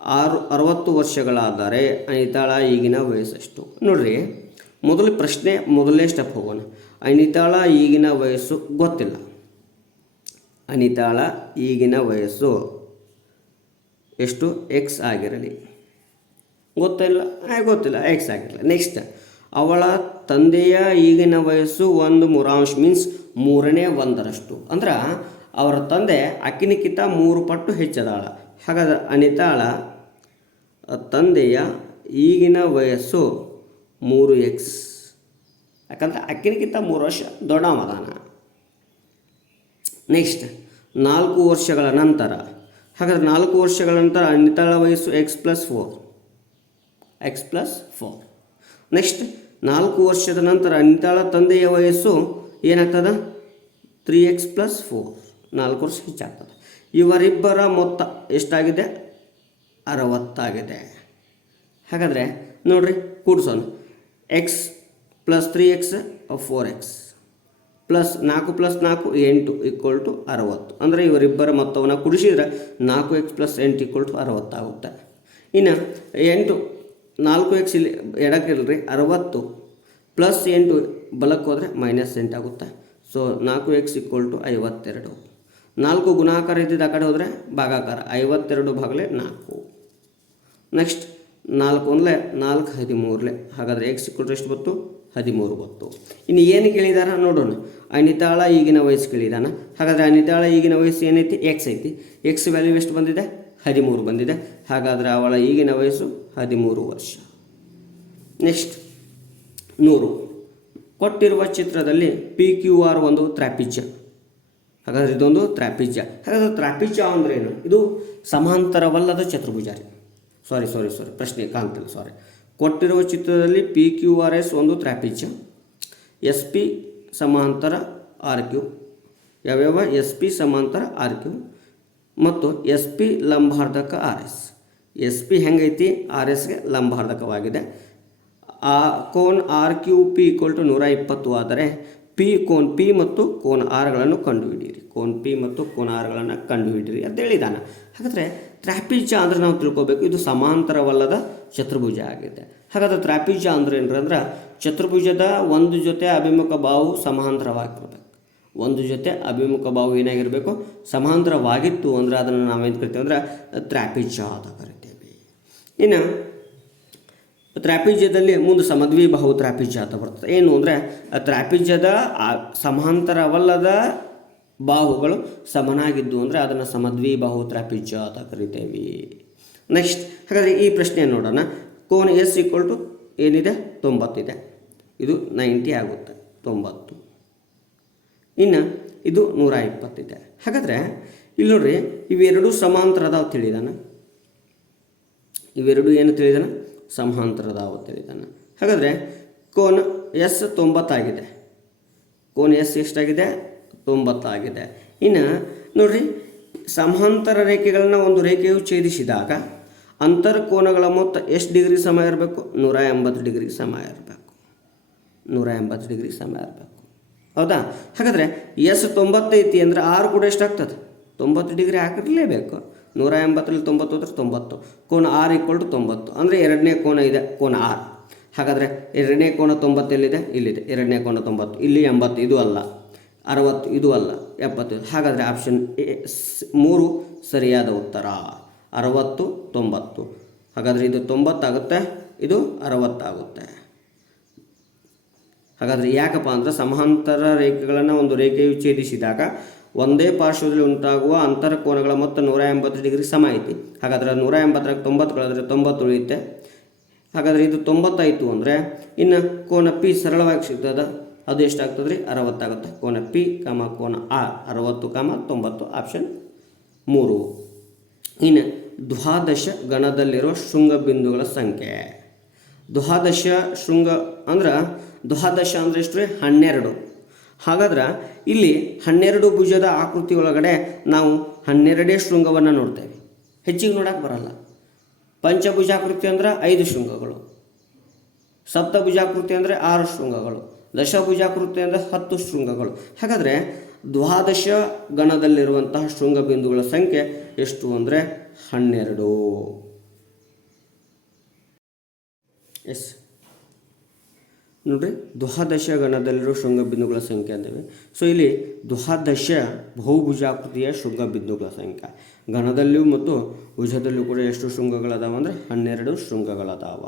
60 ವರ್ಷಗಳಾದರೆ ಅನಿತಾಳ ಈಗಿನ ವಯಸ್ಸೆಷ್ಟು? ನೋಡ್ರಿ, ಮೊದಲ ಪ್ರಶ್ನೆ, ಮೊದಲನೇ ಸ್ಟೆಪ್ ಹೋಗೋಣ. ಅನಿತಾಳ ಈಗಿನ ವಯಸ್ಸು ಗೊತ್ತಿಲ್ಲ. ಅನಿತಾಳ ಈಗಿನ ವಯಸ್ಸು ಎಷ್ಟು? ಎಕ್ಸ್ ಆಗಿರಲಿ. ಗೊತ್ತಿಲ್ಲ, ಎಕ್ಸ್ ಆಗಿರಲಿ. ನೆಕ್ಸ್ಟ್, ಅವಳ ತಂದೆಯ ಈಗಿನ ವಯಸ್ಸು 1/3 ಮೀನ್ಸ್ 3/1 ಅಂದ್ರೆ ಅವರ ತಂದೆ ಅಕ್ಕಿನಕ್ಕಿಂತ 3 ಪಟ್ಟು ಹೆಚ್ಚದಾಳ. ಹಾಗಾದ್ರೆ ಅನಿತಾಳ ತಂದೆಯ ಈಗಿನ ವಯಸ್ಸು 3x. ಯಾಕಂದ್ರೆ ಅಕ್ಕಿನಕ್ಕಿಂತ 3 ವರ್ಷ ದೊಡ್ಡವದಾನ. ನೆಕ್ಸ್ಟ್, 4 ವರ್ಷಗಳ ನಂತರ. ಹಾಗಾದ್ರೆ 4 ವರ್ಷಗಳ ನಂತರ ಅನಿತಾಳ ವಯಸ್ಸು x+4. ನೆಕ್ಸ್ಟ್, 4 ವರ್ಷದ ನಂತರ ಅನಿತಾಳ ತಂದೆಯ ವಯಸ್ಸು ಏನಾಗ್ತದೆ? 3x+4. 4 ವರ್ಷ ಹೆಚ್ಚಾಗ್ತದೆ. ಇವರಿಬ್ಬರ ಮೊತ್ತ ಎಷ್ಟಾಗಿದೆ? 60 ಹಾಗಾದರೆ ನೋಡ್ರಿ, ಕೂಡಿಸೋಣ. x + 3x 4x plus 4 + 4 8 = 60. ಅಂದರೆ ಇವರಿಬ್ಬರ ಮೊತ್ತವನ್ನು ಕೂಡಿಸಿದರೆ 4x + 8 = 60 ಆಗುತ್ತೆ. ಇನ್ನು 8 4x ಇಲ್ಲಿ ಎಡಕ್ಕಿಲ್ರಿ, 60 + 8 ಬಲಕ್ಕೆ ಹೋದರೆ -8 ಆಗುತ್ತೆ. So 4x = 52. 4 ಗುಣಾಕಾರ ಇದ್ದಿದ್ದು ಆ ಕಡೆ ಹೋದರೆ ಭಾಗಾಕಾರ. 52 / 4. ನೆಕ್ಸ್ಟ್, 4 1 4 13. ಹಾಗಾದರೆ x = ಎಷ್ಟು ಬಂತು? 13 ಬಂತು. ಇನ್ನು ಏನು ಕೇಳಿದಾರ ನೋಡೋಣ. ಅನಿತಾಳ ಈಗಿನ ವಯಸ್ಸು ಕೇಳಿದಾನ. ಹಾಗಾದರೆ ಅನಿತಾಳ ಈಗಿನ ವಯಸ್ಸು ಏನೈತಿ? ಎಕ್ಸ್ ಐತಿ. ಎಕ್ಸ್ ವ್ಯಾಲ್ಯೂ ಎಷ್ಟು ಬಂದಿದೆ? 13 ಬಂದಿದೆ. ಹಾಗಾದರೆ ಅವಳ ಈಗಿನ ವಯಸ್ಸು 13 ವರ್ಷ. ನೆಕ್ಸ್ಟ್, 100. ಕೊಟ್ಟಿರುವ ಚಿತ್ರದಲ್ಲಿ PQR ಒಂದು ತ್ರಾಪಿಜ್ಯ. ಹಾಗಾದರೆ ಇದೊಂದು ತ್ರಾಪಿಜ್ಯ. ಹಾಗಾದರೆ ತ್ರಾಪಿಜ್ಯ ಅಂದರೆ ಏನು? ಇದು ಸಮಾಂತರವಲ್ಲದ ಚತುರ್ಭುಜ ರೀ. ಸಾರಿ ಪ್ರಶ್ನೆ ಕಾಣ್ತಿಲ್ಲ. ಕೊಟ್ಟಿರುವ ಚಿತ್ರದಲ್ಲಿ PQRS ಒಂದು ತ್ರಾಪಿಜ್ಯ. SP ಸಮಾಂತರ RQ. ಯಾವ್ಯಾವ? SP ಸಮಾಂತರ RQ ಮತ್ತು SP ಲಂಬಾರ್ಧಕ RS. SP ಹೆಂಗೈತಿ? RSಗೆ ಲಂಬಾರ್ಧಕವಾಗಿದೆ. ಕೋನ್ RQP = 120 ಆದರೆ ಕೋನ್ P ಮತ್ತು ಕೋನ್ Rಗಳನ್ನು ಕಂಡುಹಿಡಿಯಿರಿ. ಕೋನ್ P ಮತ್ತು ಕೋನ್ Rಗಳನ್ನು ಕಂಡುಹಿಡಿಯಿರಿ ಅಂತ ಹೇಳಿದಾನೆ. ಹಾಗಾದರೆ ತ್ರಾಪಿಜ್ಯ ಅಂದರೆ ನಾವು ತಿಳ್ಕೊಬೇಕು, ಇದು ಸಮಾಂತರವಲ್ಲದ ಚತುರ್ಭುಜ ಆಗಿದೆ. ಹಾಗಾದರೆ ತ್ರಾಪಿಜ್ಯ ಅಂದರೆ ಏನ್ರಿ ಅಂದ್ರೆ ಚತುರ್ಭುಜದ ಒಂದು ಜೊತೆ ಅಭಿಮುಖ ಬಾಹು ಸಮಾಂತರವಾಗಿರಬೇಕು. ಒಂದು ಜೊತೆ ಅಭಿಮುಖ ಬಾಹು ಏನಾಗಿರಬೇಕು? ಸಮಾಂತರವಾಗಿತ್ತು ಅಂದರೆ ಅದನ್ನು ನಾವೇನು ಕರಿತೀವಿ ಅಂದರೆ ತ್ರಾಪಿಜ್ಯ ಅಂತ ಕರಿತೇವೆ. ಇನ್ನು ತ್ರಾಪಿಜ್ಯದಲ್ಲಿ ಮುಂದೆ ಸಮದ್ವಿಬಾಹು ತ್ರಾಪಿಜ್ಯ ಅಂತ ಬರ್ತದೆ. ಏನು ಅಂದರೆ ತ್ರಾಪಿಜ್ಯದ ಸಮಾಂತರವಲ್ಲದ ಬಾಹುಗಳು ಸಮನಾಗಿದ್ದು ಅಂದರೆ ಅದನ್ನು ಸಮದ್ವಿಬಾಹು ತ್ರಾಪಿಜ್ಯ ಅಂತ ಕರಿತೇವೆ. ನೆಕ್ಸ್ಟ್, ಹಾಗಾದರೆ ಈ ಪ್ರಶ್ನೆ ನೋಡೋಣ. ಕೋನ S = ಏನಿದೆ? 90 ಇದೆ. ಇದು 90 ಆಗುತ್ತೆ, 90. ಇನ್ನು ಇದು 120 ಇದೆ. ಹಾಗಾದರೆ ಇಲ್ಲಿ ನೋಡ್ರಿ, ಇವೆರಡು ಸಮಾಂತರದಾವ ತಿಳಿದಾನ. ಇವೆರಡು ಏನು ತಿಳಿದಾನ? ಸಮಾಂತರದಾವ ತಿಳಿದಾನ. ಹಾಗಾದರೆ ಕೋನ S 90 ಆಗಿದೆ. ಕೋನ S ಎಷ್ಟಾಗಿದೆ? 90 ಆಗಿದೆ. ಇನ್ನು ನೋಡ್ರಿ, ಸಮಾಂತರ ರೇಖೆಗಳನ್ನ ಒಂದು ರೇಖೆಯು ಛೇದಿಸಿದಾಗ ಅಂತರ್ಕೋನಗಳ ಮೊತ್ತ ಎಷ್ಟು ಡಿಗ್ರಿ ಸಮ ಇರಬೇಕು? 180 ಡಿಗ್ರಿ ಸಮ ಇರಬೇಕು. 180 ಡಿಗ್ರಿ ಸಮ ಇರಬೇಕು. ಹೌದಾ? ಹಾಗಾದರೆ ಎಸ್ 90 ಐತಿ ಅಂದರೆ ಆರ್ ಕೂಡ ಎಷ್ಟಾಗ್ತದೆ? 90 ಡಿಗ್ರಿ ಹಾಕಿರಲೇಬೇಕು. 180ರಲ್ಲಿ 90 ಹೋದ್ರೆ 90. ಕೋನ ಆರ್ ಈಕ್ವಲ್ ಟು 90 ಅಂದರೆ ಎರಡನೇ ಕೋನ ಇದೆ, ಕೋನ ಆರ್. ಹಾಗಾದರೆ ಎರಡನೇ ಕೋನ 90 ಎಲ್ಲಿದೆ? ಇಲ್ಲಿದೆ. ಎರಡನೇ ಕೋನ 90, ಇಲ್ಲಿ 80, ಇದು ಅಲ್ಲ. 60, ಇದು ಅಲ್ಲ. 70. ಹಾಗಾದರೆ ಆಪ್ಷನ್ 3 ಸರಿಯಾದ ಉತ್ತರ. 60, 90. ಹಾಗಾದರೆ ಇದು 90 ಆಗುತ್ತೆ, ಇದು 60 ಆಗುತ್ತೆ. ಹಾಗಾದರೆ ಯಾಕಪ್ಪ ಅಂದರೆ ಸಮಾಂತರ ರೇಖೆಗಳನ್ನು ಒಂದು ರೇಖೆಯು ಛೇದಿಸಿದಾಗ ಒಂದೇ ಪಾರ್ಶ್ವದಲ್ಲಿ ಉಂಟಾಗುವ ಅಂತರಕೋನಗಳ ಮೊತ್ತ 180 ಡಿಗ್ರಿ ಸಮ ಐತಿ. ಹಾಗಾದರೆ 180ರಾಗ 90 ಕಳೆದ್ರೆ 90 ಉಳಿಯುತ್ತೆ. ಹಾಗಾದರೆ ಇದು 90 ಆಯಿತು ಅಂದರೆ ಇನ್ನು ಕೋನ ಪಿ ಸರಳವಾಗಿ ಸಿಗ್ತದೆ. ಅದು ಎಷ್ಟಾಗ್ತದೆ ರೀ? 60 ಆಗುತ್ತೆ. ಕೋನ ಪಿ ಕೋನ ಆರ್ 60, 90. ಆಪ್ಷನ್ 3. ಇನ್ನು ದ್ವಾದಶ ಗಣದಲ್ಲಿರುವ ಶೃಂಗ ಬಿಂದುಗಳ ಸಂಖ್ಯೆ. ದ್ವಾದಶ ಶೃಂಗ ಅಂದ್ರೆ ದ್ವಾದಶ ಅಂದರೆ ಎಷ್ಟು ರೀ? 12. ಹಾಗಾದ್ರೆ ಇಲ್ಲಿ 12 ಭುಜದ ಆಕೃತಿ ಒಳಗಡೆ ನಾವು 12 ಶೃಂಗವನ್ನು ನೋಡ್ತೇವೆ. ಹೆಚ್ಚಿಗೆ ನೋಡಕ್ಕೆ ಬರಲ್ಲ. ಪಂಚಭುಜಾಕೃತಿ ಅಂದರೆ 5 ಶೃಂಗಗಳು, ಸಪ್ತಭುಜಾಕೃತಿ ಅಂದರೆ 6 ಶೃಂಗಗಳು, ದಶಭುಜಾಕೃತಿ ಅಂದರೆ 10 ಶೃಂಗಗಳು. ಹಾಗಾದರೆ ದ್ವಾದಶ ಗಣದಲ್ಲಿರುವಂತಹ ಶೃಂಗ ಬಿಂದುಗಳ ಸಂಖ್ಯೆ ಎಷ್ಟು ಅಂದರೆ 12. ಎಸ್ ನೋಡ್ರಿ, ದ್ವಾದಶ ಗಣದಲ್ಲಿರೋ ಶೃಂಗ ಬಿಂದುಗಳ ಸಂಖ್ಯೆ ಅಂತೇವೆ. ಸೊ ಇಲ್ಲಿ ದ್ವಾದಶ ಬಹುಭುಜಾಕೃತಿಯ ಶೃಂಗ ಬಿಂದುಗಳ ಸಂಖ್ಯೆ. ಗಣದಲ್ಲಿಯೂ ಮತ್ತು ಭುಜದಲ್ಲಿಯೂ ಕೂಡ ಎಷ್ಟು ಶೃಂಗಗಳದಾವ ಅಂದರೆ 12 ಶೃಂಗಗಳದಾವ.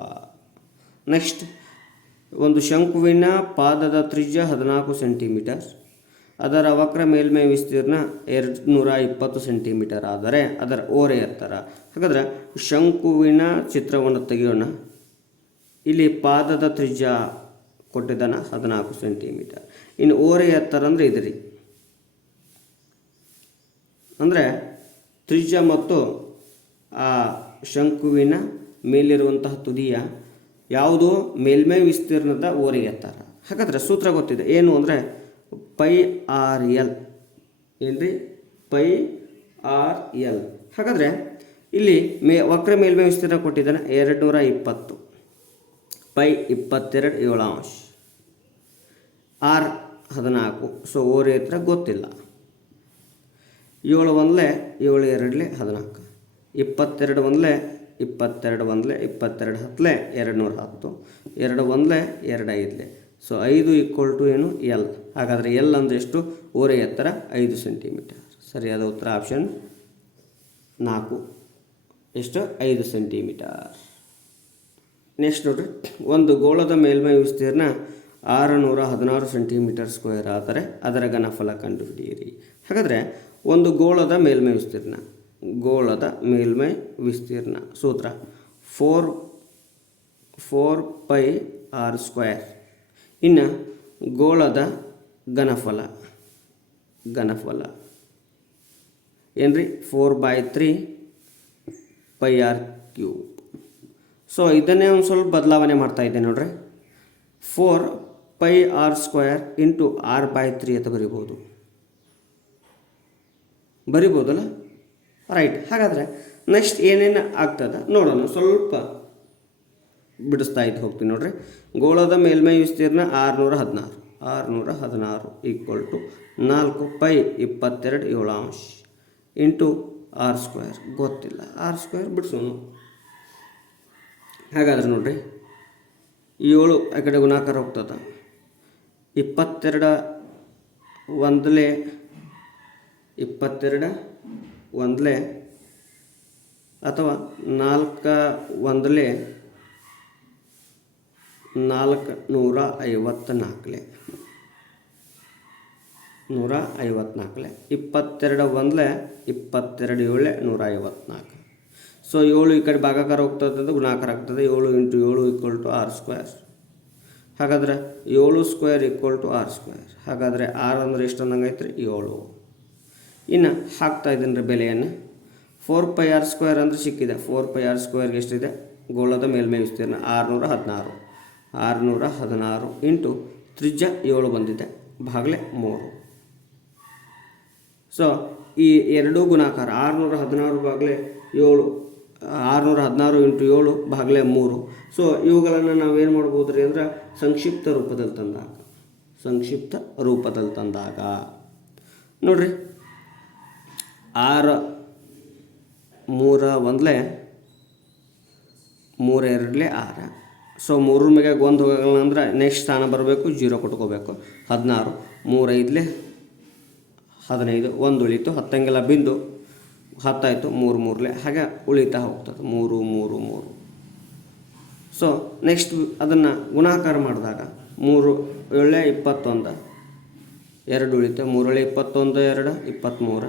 ನೆಕ್ಸ್ಟ್, ಒಂದು ಶಂಕುವಿನ ಪಾದದ ತ್ರಿಜ್ಯ 14 ಸೆಂಟಿಮೀಟರ್, ಅದರ ವಕ್ರ ಮೇಲ್ಮೈ ವಿಸ್ತೀರ್ಣ 220 ಸೆಂಟಿಮೀಟರ್ ಆದರೆ ಅದರ ಓರೆ ಎತ್ತರ. ಹಾಗಾದ್ರೆ ಶಂಕುವಿನ ಚಿತ್ರವನ್ನು ತೆಗೆಯೋಣ. ಇಲ್ಲಿ ಪಾದದ ತ್ರಿಜ್ಯ ಕೊಟ್ಟಿದ್ದಾನೆ 14 ಸೆಂಟಿಮೀಟರ್. ಇನ್ನು ಓರೆ ಎತ್ತರ ಅಂದರೆ ಇದು ರೀ. ಅಂದರೆ ತ್ರಿಜ್ಯ ಮತ್ತು ಆ ಶಂಕುವಿನ ಮೇಲಿರುವಂತಹ ತುದಿಯ ಯಾವುದು ಮೇಲ್ಮೈ ವಿಸ್ತೀರ್ಣದ ಓರೆ ಎತ್ತರ. ಹಾಗಾದರೆ ಸೂತ್ರ ಗೊತ್ತಿದೆ, ಏನು ಅಂದರೆ πr/l. ಏನ್ರಿ? πr/l. ಹಾಗಾದರೆ ಇಲ್ಲಿ ವಕ್ರ ಮೇಲ್ಮೈ ವಿಸ್ತೀರ್ಣ ಕೊಟ್ಟಿದ್ದಾನೆ 220. π 22 7 ಆರ್ 14. ಸೊ ಓರೆ ಎತ್ತರ ಗೊತ್ತಿಲ್ಲ. 7 1 7 2 14, 22 1 22 1 22 10 210, 2 1 2 5. ಸೊ 5 = ಏನು? ಎಲ್. ಹಾಗಾದರೆ ಎಲ್ ಅಂದರೆ ಎಷ್ಟು? ಓರೆ ಎತ್ತರ 5 ಸೆಂಟಿಮೀಟರ್. ಸರಿಯಾದ ಉತ್ತರ ಆಪ್ಷನ್ 4. ಎಷ್ಟು? 5 ಸೆಂಟಿಮೀಟರ್. ನೆಕ್ಸ್ಟ್ ನೋಡ್ರಿ, ಒಂದು ಗೋಳದ ಮೇಲ್ಮೈ ವಿಸ್ತೀರ್ಣ 616 ಸೆಂಟಿಮೀಟರ್ ಸ್ಕ್ವೇರ್ ಆದರೆ ಅದರ ಘನಫಲ ಕಂಡುಹಿಡಿಯಿರಿ. ಹಾಗಾದರೆ ಒಂದು ಗೋಳದ ಮೇಲ್ಮೈ ವಿಸ್ತೀರ್ಣ, ಗೋಳದ ಮೇಲ್ಮೈ ವಿಸ್ತೀರ್ಣ ಸೂತ್ರ 4πr². ಇನ್ನು ಗೋಳದ ಘನಫಲ ಏನ್ರಿ? 4/3 πr³. ಸೊ ಇದನ್ನೇ ಒಂದು ಸ್ವಲ್ಪ ಬದಲಾವಣೆ ಮಾಡ್ತಾ ಇದ್ದೇನೆ ನೋಡ್ರಿ. 4πr² ಇಂಟು r/3 ಅಂತ ಬರಿಬೋದಲ್ಲ? ರೈಟ್. ಹಾಗಾದರೆ ನೆಕ್ಸ್ಟ್ ಏನೇನು ಆಗ್ತದೆ ನೋಡೋಣ. ಸ್ವಲ್ಪ ಬಿಡಿಸ್ತಾ ಇದ್ದು ಹೋಗ್ತೀನಿ ನೋಡ್ರಿ. ಗೋಳದ ಮೇಲ್ಮೈ ವಿಸ್ತೀರ್ಣ 616 = 4π 22 7 ಇಂಟು r² ಗೊತ್ತಿಲ್ಲ. r² ಬಿಡಿಸೋಣ. ಹಾಗಾದ್ರೆ ನೋಡ್ರಿ, 7 ಆ ಕಡೆ ಗುಣಾಕಾರ ಹೋಗ್ತದೆ. 22 1 ಅಥವಾ 4 1 454 154. 22 1 22 7 154. ಸೊ 7 ಈ ಕಡೆ ಭಾಗಾಕಾರ ಹೋಗ್ತದೆ, ಗುಣಾಕಾರ ಆಗ್ತದೆ. 7 × 7 = r². ಹಾಗಾದರೆ 7² = r². ಹಾಗಾದರೆ r ಅಂದರೆ ಎಷ್ಟು ಅಂದಂಗೆ ಐತ್ರಿ? 7. ಇನ್ನು ಹಾಕ್ತಾ ಇದ್ದೀನಿ ರೀ ಬೆಲೆಯನ್ನು. 4πr² ಅಂದರೆ ಸಿಕ್ಕಿದೆ. 4πr² ಎಷ್ಟಿದೆ? ಗೋಳದ ಮೇಲ್ಮೈ ವಿಸ್ತೀರ್ಣ 616 ಇಂಟು ತ್ರಿಜ್ಯ 7 ಬಂದಿದೆ ಭಾಗಲೆ 3. ಸೊ ಈ ಎರಡೂ ಗುಣಾಕಾರ 616 ಭಾಗಲೆ 7 616 ಇಂಟು 7 ಭಾಗಲೆ 3. ಸೊ ಇವುಗಳನ್ನು ನಾವೇನು ಮಾಡ್ಬೋದು ರೀ ಅಂದ್ರೆ ಸಂಕ್ಷಿಪ್ತ ರೂಪದಲ್ಲಿ ತಂದಾಗ ನೋಡಿರಿ 6 3 1 3 2 6. ಸೊ 3 ಮ್ಯಾಗೆ ಒಂದು ಹೋಗಲ್ಲ ಅಂದ್ರೆ ನೆಕ್ಸ್ಟ್ ಸ್ಥಾನ ಬರಬೇಕು, 0 ಕೊಟ್ಕೋಬೇಕು. 16 3 5 15 1 ಉಳಿತು, 10 ಬಿಂದು 10 ಆಯಿತು, 3 3 ಹಾಗೆ ಉಳಿತಾ ಹೋಗ್ತದೆ 3 3 3. ಸೊ ನೆಕ್ಸ್ಟ್ ಅದನ್ನು ಗುಣಾಕಾರ ಮಾಡಿದಾಗ 3 7 21 2 ಉಳಿತು, 3 21 2 23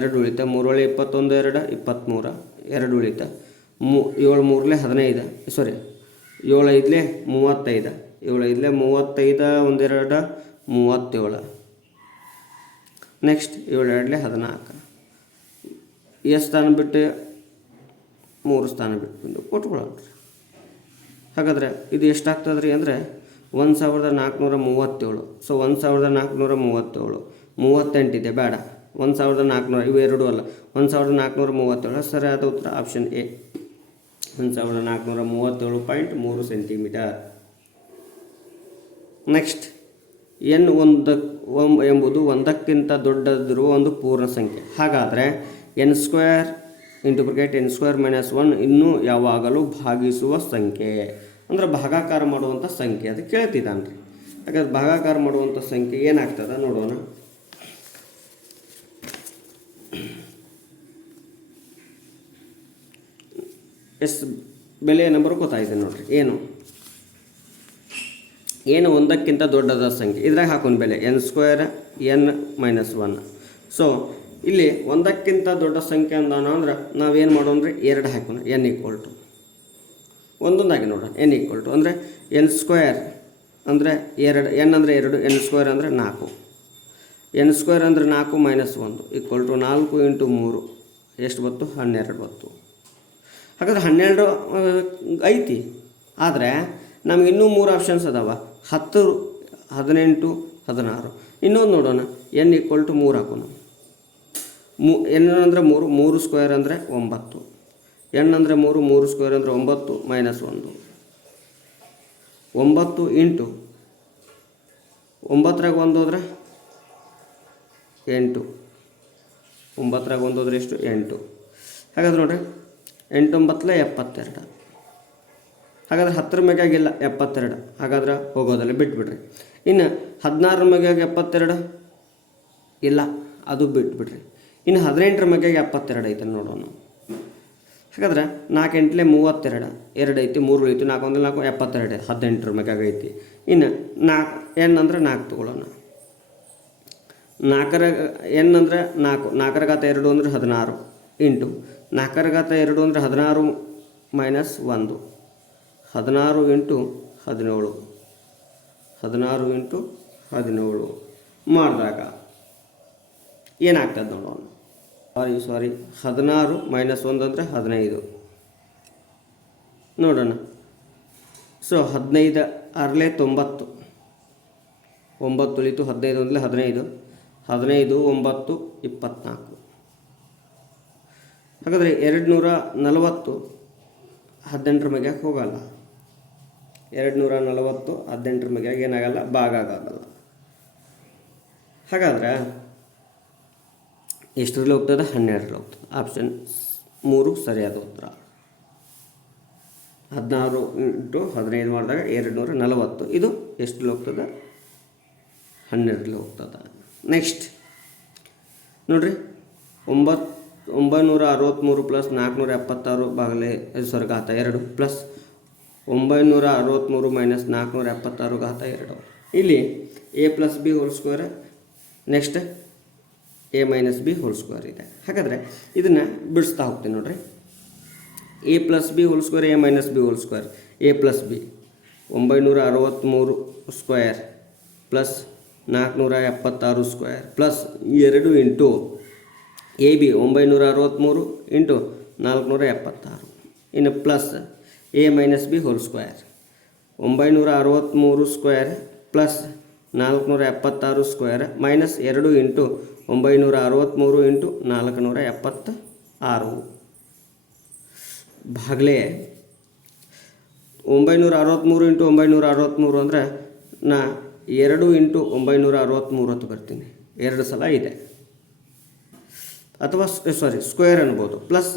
2 ಉಳಿತು, 3 21 2 23 2 ಉಳಿತು, 7 3 15 ಸಾರಿ 7 5 35 7 5 35 1 2 37. ನೆಕ್ಸ್ಟ್ 7 2 14 ಎಷ್ಟು ಸ್ಥಾನ ಬಿಟ್ಟು 3 ಸ್ಥಾನ ಬಿಟ್ಟು ಬಂದು ಕೊಟ್ಕೊಳ್ಳೋಣ. ಹಾಗಾದರೆ ಇದು ಎಷ್ಟಾಗ್ತದೆ ರೀ ಅಂದರೆ 1437. ಸೊ 1437 38 ಇದೆ ಬೇಡ, 1400 ಇವೆರಡೂ ಅಲ್ಲ, 1437. ಸರಿಯಾದ ಉತ್ತರ option A 1437.3 centimetre. Next N ಎಂಬುದು ಒಂದಕ್ಕಿಂತ ದೊಡ್ಡದಿರುವ ಒಂದು ಪೂರ್ಣ ಸಂಖ್ಯೆ. ಹಾಗಾದರೆ n² ಇಂಟು ಬ್ರಾಕೆಟ್ n² - 1 ಇನ್ನೂ ಯಾವಾಗಲೂ ಭಾಗಿಸುವ ಸಂಖ್ಯೆ ಅಂದ್ರೆ ಭಾಗಾಕಾರ ಮಾಡುವಂಥ ಸಂಖ್ಯೆ ಅದು ಕೇಳ್ತಿದ್ದಾನೆ ರೀ. ಹಾಗಾದ್ರೆ ಭಾಗಾಕಾರ ಮಾಡುವಂಥ ಸಂಖ್ಯೆ ಏನಾಗ್ತದೆ ನೋಡೋಣ. ಬೆಲೆಯ ನಂಬರ್ ಗೊತ್ತಾಯಿದೆ ನೋಡಿರಿ. ಏನು ಒಂದಕ್ಕಿಂತ ದೊಡ್ಡದ ಸಂಖ್ಯೆ ಇದ್ರಾಗ ಹಾಕೋಣ ಬೆಲೆ n² n - 1. ಸೊ ಇಲ್ಲಿ ಒಂದಕ್ಕಿಂತ ದೊಡ್ಡ ಸಂಖ್ಯೆ ಅಂದಾನ ಅಂದ್ರೆ ನಾವೇನು ಮಾಡೋಣ್ರಿ 2 ಹಾಕೋಣ n = ಒಂದೊಂದಾಗಿ ನೋಡೋಣ. n = ಅಂದರೆ n² ಅಂದರೆ 2, n ಅಂದರೆ 2, n² ಅಂದರೆ 4, n² ಅಂದರೆ 4 - 1 = 4 × 3 ಎಷ್ಟು ಬತ್ತು 12 ಬತ್ತು. ಹಾಗಾದ್ರೆ 12 ಐತಿ, ಆದರೆ ನಮ್ಗೆ ಇನ್ನೂ 3 ಆಪ್ಷನ್ಸ್ ಅದಾವ 10 18 16. ಇನ್ನೊಂದು ನೋಡೋಣ n = 3 ಹಾಕೋಣ. n ಅಂದರೆ 3, 3² ಅಂದರೆ 9, n ಅಂದರೆ 3, 3² ಅಂದರೆ 9 - 1 9 ಇಂಟು 9 ರಾಗ 1 ಹೋದ್ರೆ 8, 9 ರಾಗ 1 ಹೋದ್ರೆ ಎಷ್ಟು 8. ಹಾಗಾದ್ರೆ ನೋಡ್ರಿ 8 9 72. ಹಾಗಾದ್ರೆ 10 ಮೆಗಾಗಿಲ್ಲ 72, ಹಾಗಾದ್ರೆ ಹೋಗೋದಲ್ಲ ಬಿಟ್ಬಿಡ್ರಿ. ಇನ್ನು 16 ಮೆಗಾಗ 72 ಇಲ್ಲ, ಅದು ಬಿಟ್ಬಿಡ್ರಿ. ಇನ್ನು 18 ಮೆಗಾಗ 72 ಐತೆ ನೋಡೋಣ. ಹಾಗಾದ್ರೆ 4 8 32, 2 ಐತಿ, 3 ಉಳಿತು, 4 1 4 72, 18 ಮೆಗಾಗ ಐತಿ. ಇನ್ನು 4 n ಅಂದರೆ 4 ತೊಗೊಳ್ಳೋಣ. 4 n ಅಂದರೆ 4, 4 ರ ಘಾತ 2 ಅಂದರೆ 16 ಇಂಟು 4 ರ ಘಾತ 2 ಅಂದರೆ 16 - 1 16 ಇಂಟು 17 16 ಇಂಟು 17 ಮಾಡಿದಾಗ ಏನಾಗ್ತದೆ ನೋಡೋಣ. ಸಾರಿ 16 - 1 ಅಂದರೆ 15 ನೋಡೋಣ. ಸೊ 15 6 90, 9 ಉಳಿತು, 15 1 15 15 9 24. ಹಾಗಾದರೆ 240 18 ಮೆಗಾಗೆ ಹೋಗಲ್ಲ. 240 18 ಮೆಗಾಗೆ ಏನಾಗಲ್ಲ, ಭಾಗ ಆಗೋಲ್ಲ. ಹಾಗಾದ್ರೆ ಎಷ್ಟರಲ್ಲಿ ಹೋಗ್ತದೆ 12ರಲ್ಲಿ ಹೋಗ್ತದೆ. ಆಪ್ಷನ್ 3 ಸರಿಯಾದ ಉತ್ತರ. 16 × 15 ಮಾಡಿದಾಗ 240, ಇದು ಎಷ್ಟರಲ್ಲಿ ಹೋಗ್ತದೆ 12ರಲ್ಲಿ ಹೋಗ್ತದೆ. ನೆಕ್ಸ್ಟ್ ನೋಡಿರಿ 963 + 476 ಭಾಗಲೆ ಘಾತ 2 ಪ್ಲಸ್ 963 - 476 ಘಾತ 2. ಇಲ್ಲಿ a + b² next a - b² ಇದೆ. ಹಾಗಾದರೆ ಇದನ್ನು ಬಿಡಿಸ್ತಾ ಹೋಗ್ತೀನಿ ನೋಡಿರಿ. a + b² a - b² a + b 963² plus 476² plus 2 into A B 963 into 476 ಇನ್ನು plus a - b² 963² plus 476² minus 2 into 963 into 476. ಭಾಗಲೇ 963 into 963 ಅಂದರೆ ನಾ 2 ಇಂಟು 963 ಅಂತ ಬರ್ತೀನಿ, 2 ಸಲ ಇದೆ. ಅಥವಾ ಸ್ಕ್ವೇರ್ ಅನ್ಬೋದು. ಪ್ಲಸ್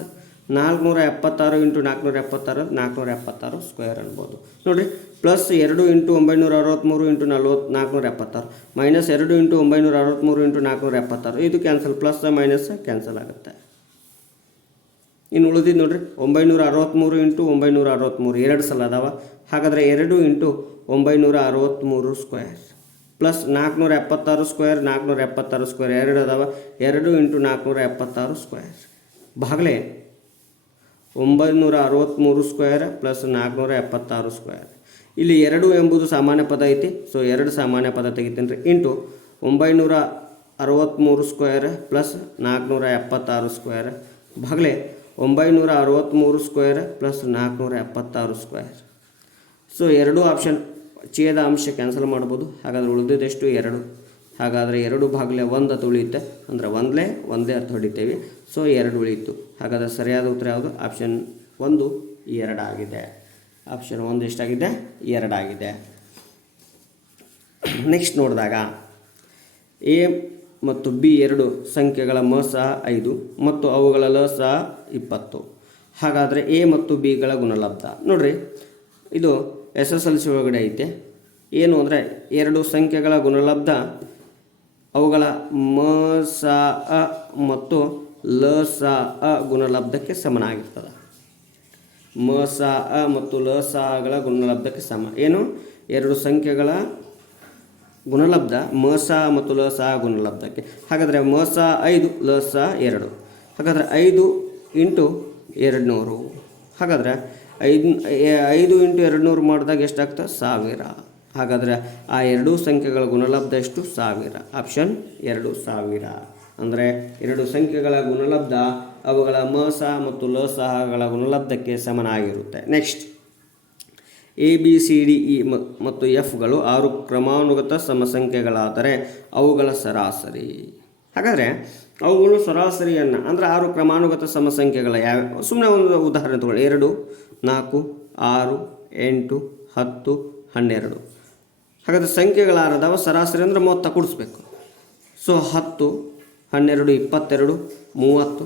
476 ಇಂಟು 476 476 ಸ್ಕ್ವೇರ್ ಅನ್ಬೋದು. ನೋಡಿರಿ, plus 2 into 963 into 476 minus 2 into 963 into 476 ಇದು ಕ್ಯಾನ್ಸಲ್, ಪ್ಲಸ್ ಮೈನಸ್ ಕ್ಯಾನ್ಸಲ್ ಆಗುತ್ತೆ. ಇನ್ನು ಉಳಿದಿದ್ದು ನೋಡಿರಿ 963 ಇಂಟು 963 2 ಸಲ ಅದಾವ. ಹಾಗಾದರೆ 2 into 963 square plus 476 square 476 square 2 ಅದಾವ. 2 ಇಂಟು 476 ಸ್ಕ್ವೇರ್ ಭಾಗಲೇ 963 ಸ್ಕ್ವೇರ್ ಪ್ಲಸ್ 476 ಸ್ಕ್ವೇರ್. ಇಲ್ಲಿ 2 ಎಂಬುದು ಸಾಮಾನ್ಯ ಪದ ಐತಿ, ಸೊ 2 ಸಾಮಾನ್ಯ ಪದ ತೆಗಿತೀನಿ ರೀ. ಇಂಟು 963 ಸ್ಕ್ವೇರ್ ಪ್ಲಸ್ 476 ಸ್ಕ್ವೇರ್ ಭಾಗಲೇ 963 square plus 476 square. So 2 option ಛೇದ ಅಂಶ ಕ್ಯಾನ್ಸಲ್ ಮಾಡ್ಬೋದು. ಹಾಗಾದರೆ ಉಳಿದಿದ್ದೆಷ್ಟು 2. ಹಾಗಾದರೆ 2 ಭಾಗಲೇ 1 ಅಂತ ಉಳಿಯುತ್ತೆ, ಅಂದರೆ ಒಂದೇ ಅರ್ಥ ಹೊಡಿತೇವೆ. ಸೊ 2 ಉಳಿಯಿತು. ಹಾಗಾದರೆ ಸರಿಯಾದ ಉತ್ತರ ಯಾವುದು? ಆಪ್ಷನ್ 1 2 ಆಗಿದೆ. ಆಪ್ಷನ್ 1 ಎಷ್ಟಾಗಿದೆ? 2 ಆಗಿದೆ. ನೆಕ್ಸ್ಟ್ ನೋಡಿದಾಗ ಎ ಮತ್ತು ಬಿ 2 ಸಂಖ್ಯೆಗಳ ಮ ಸಹ 5 ಮತ್ತು ಅವುಗಳ ಲ ಸಹ 20. ಹಾಗಾದರೆ ಎ ಮತ್ತು ಬಿಗಳ ಗುಣಲಬ್ಧ ನೋಡಿರಿ, ಇದು SSLC ಒಳಗಡೆ ಐತೆ. ಏನು ಅಂದರೆ 2 ಸಂಖ್ಯೆಗಳ ಗುಣಲಬ್ಧ ಅವುಗಳ ಮ ಸ ಅ ಮತ್ತು ಲ ಸ ಅ ಗುಣಲಬ್ಧಕ್ಕೆ ಸಮನಾಗಿರ್ತದೆ. ಮ ಸ ಅ ಮತ್ತು ಲ ಸ ಅಗಳ ಗುಣಲಬ್ಧಕ್ಕೆ ಸಮ. ಏನು? 2 ಸಂಖ್ಯೆಗಳ ಗುಣಲಬ್ಧ ಮ ಸ ಮತ್ತು ಲ ಸ ಗುಣಲಬ್ಧಕ್ಕೆ. ಹಾಗಾದರೆ ಮ ಸ 5 ಲ ಸ 2. ಹಾಗಾದರೆ 5 ಇಂಟು 200. ಹಾಗಾದರೆ 5 ಇಂಟು 200 ಮಾಡಿದಾಗ ಎಷ್ಟಾಗ್ತದೆ? 1000. ಹಾಗಾದರೆ ಆ 2 ಸಂಖ್ಯೆಗಳ ಗುಣಲಬ್ಧ ಎಷ್ಟು? 1000. ಆಪ್ಷನ್ 2 1000. ಅಂದರೆ 2 ಸಂಖ್ಯೆಗಳ ಗುಣಲಬ್ಧ ಅವುಗಳ ಮ ಸ ಮತ್ತು ಲ ಸಹಗಳ ಗುಣಲಬ್ಧಕ್ಕೆ ಸಮನಾಗಿರುತ್ತೆ. ನೆಕ್ಸ್ಟ್ ABCDE ಮತ್ತು Fಗಳು 6 ಕ್ರಮಾನುಗತ ಸಮಸಂಖ್ಯೆಗಳಾದರೆ ಅವುಗಳ ಸರಾಸರಿ. ಹಾಗಾದರೆ ಅವುಗಳು ಸರಾಸರಿಯನ್ನು ಅಂದರೆ 6 ಕ್ರಮಾನುಗತ ಸಮಸಂಖ್ಯೆಗಳ ಯಾವ? ಸುಮ್ಮನೆ ಒಂದು ಉದಾಹರಣೆ ತಗೊಳ್ಳಿ. 2 4 6 8 10 12. ಹಾಗಾದರೆ ಸಂಖ್ಯೆಗಳಾರದವ ಸರಾಸರಿ ಅಂದರೆ 30 ಕೂಡಿಸ್ಬೇಕು. ಸೊ 10 12 22 30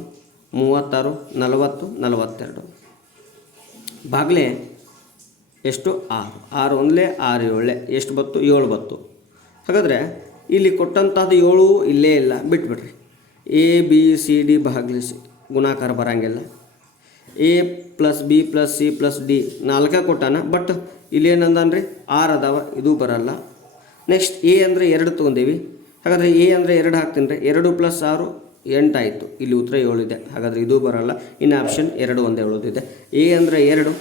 36 40 42 ಭಾಗಲೇ ಎಷ್ಟು? 6. 6 ಒಂದಲೇ 6 ಏಳೇ ಎಷ್ಟು ಬತ್ತು? 7 ಬತ್ತು. ಹಾಗಾದರೆ ಇಲ್ಲಿ ಕೊಟ್ಟಂಥದ್ದು 7 ಇಲ್ಲೇ ಇಲ್ಲ, ಬಿಟ್ಬಿಡ್ರಿ. ABCD ಭಾಗಲಿಸಿ ಗುಣಾಕಾರ ಬರೋಂಗಿಲ್ಲ. A plus B plus C plus D 4 ಕೊಟ್ಟಾನ, ಬಟ್ ಇಲ್ಲೇನಂದನ್ರಿ 6 ಅದಾವ, ಇದು ಬರಲ್ಲ. ನೆಕ್ಸ್ಟ್ ಎ ಅಂದರೆ 2 ತೊಗೊಂಡೇವಿ. ಹಾಗಾದರೆ ಎ ಅಂದರೆ 2 ಹಾಕ್ತೀನಿ ರೀ. 2 ಪ್ಲಸ್ 6 8 ಆಯಿತು. ಇಲ್ಲಿ ಉತ್ತರ 7 ಇದೆ. ಹಾಗಾದರೆ ಇದು ಬರಲ್ಲ. ಇನ್ನು ಆಪ್ಷನ್ 2 ಒಂದೇ ಉಳಿದಿದೆ. ಎ ಅಂದರೆ 2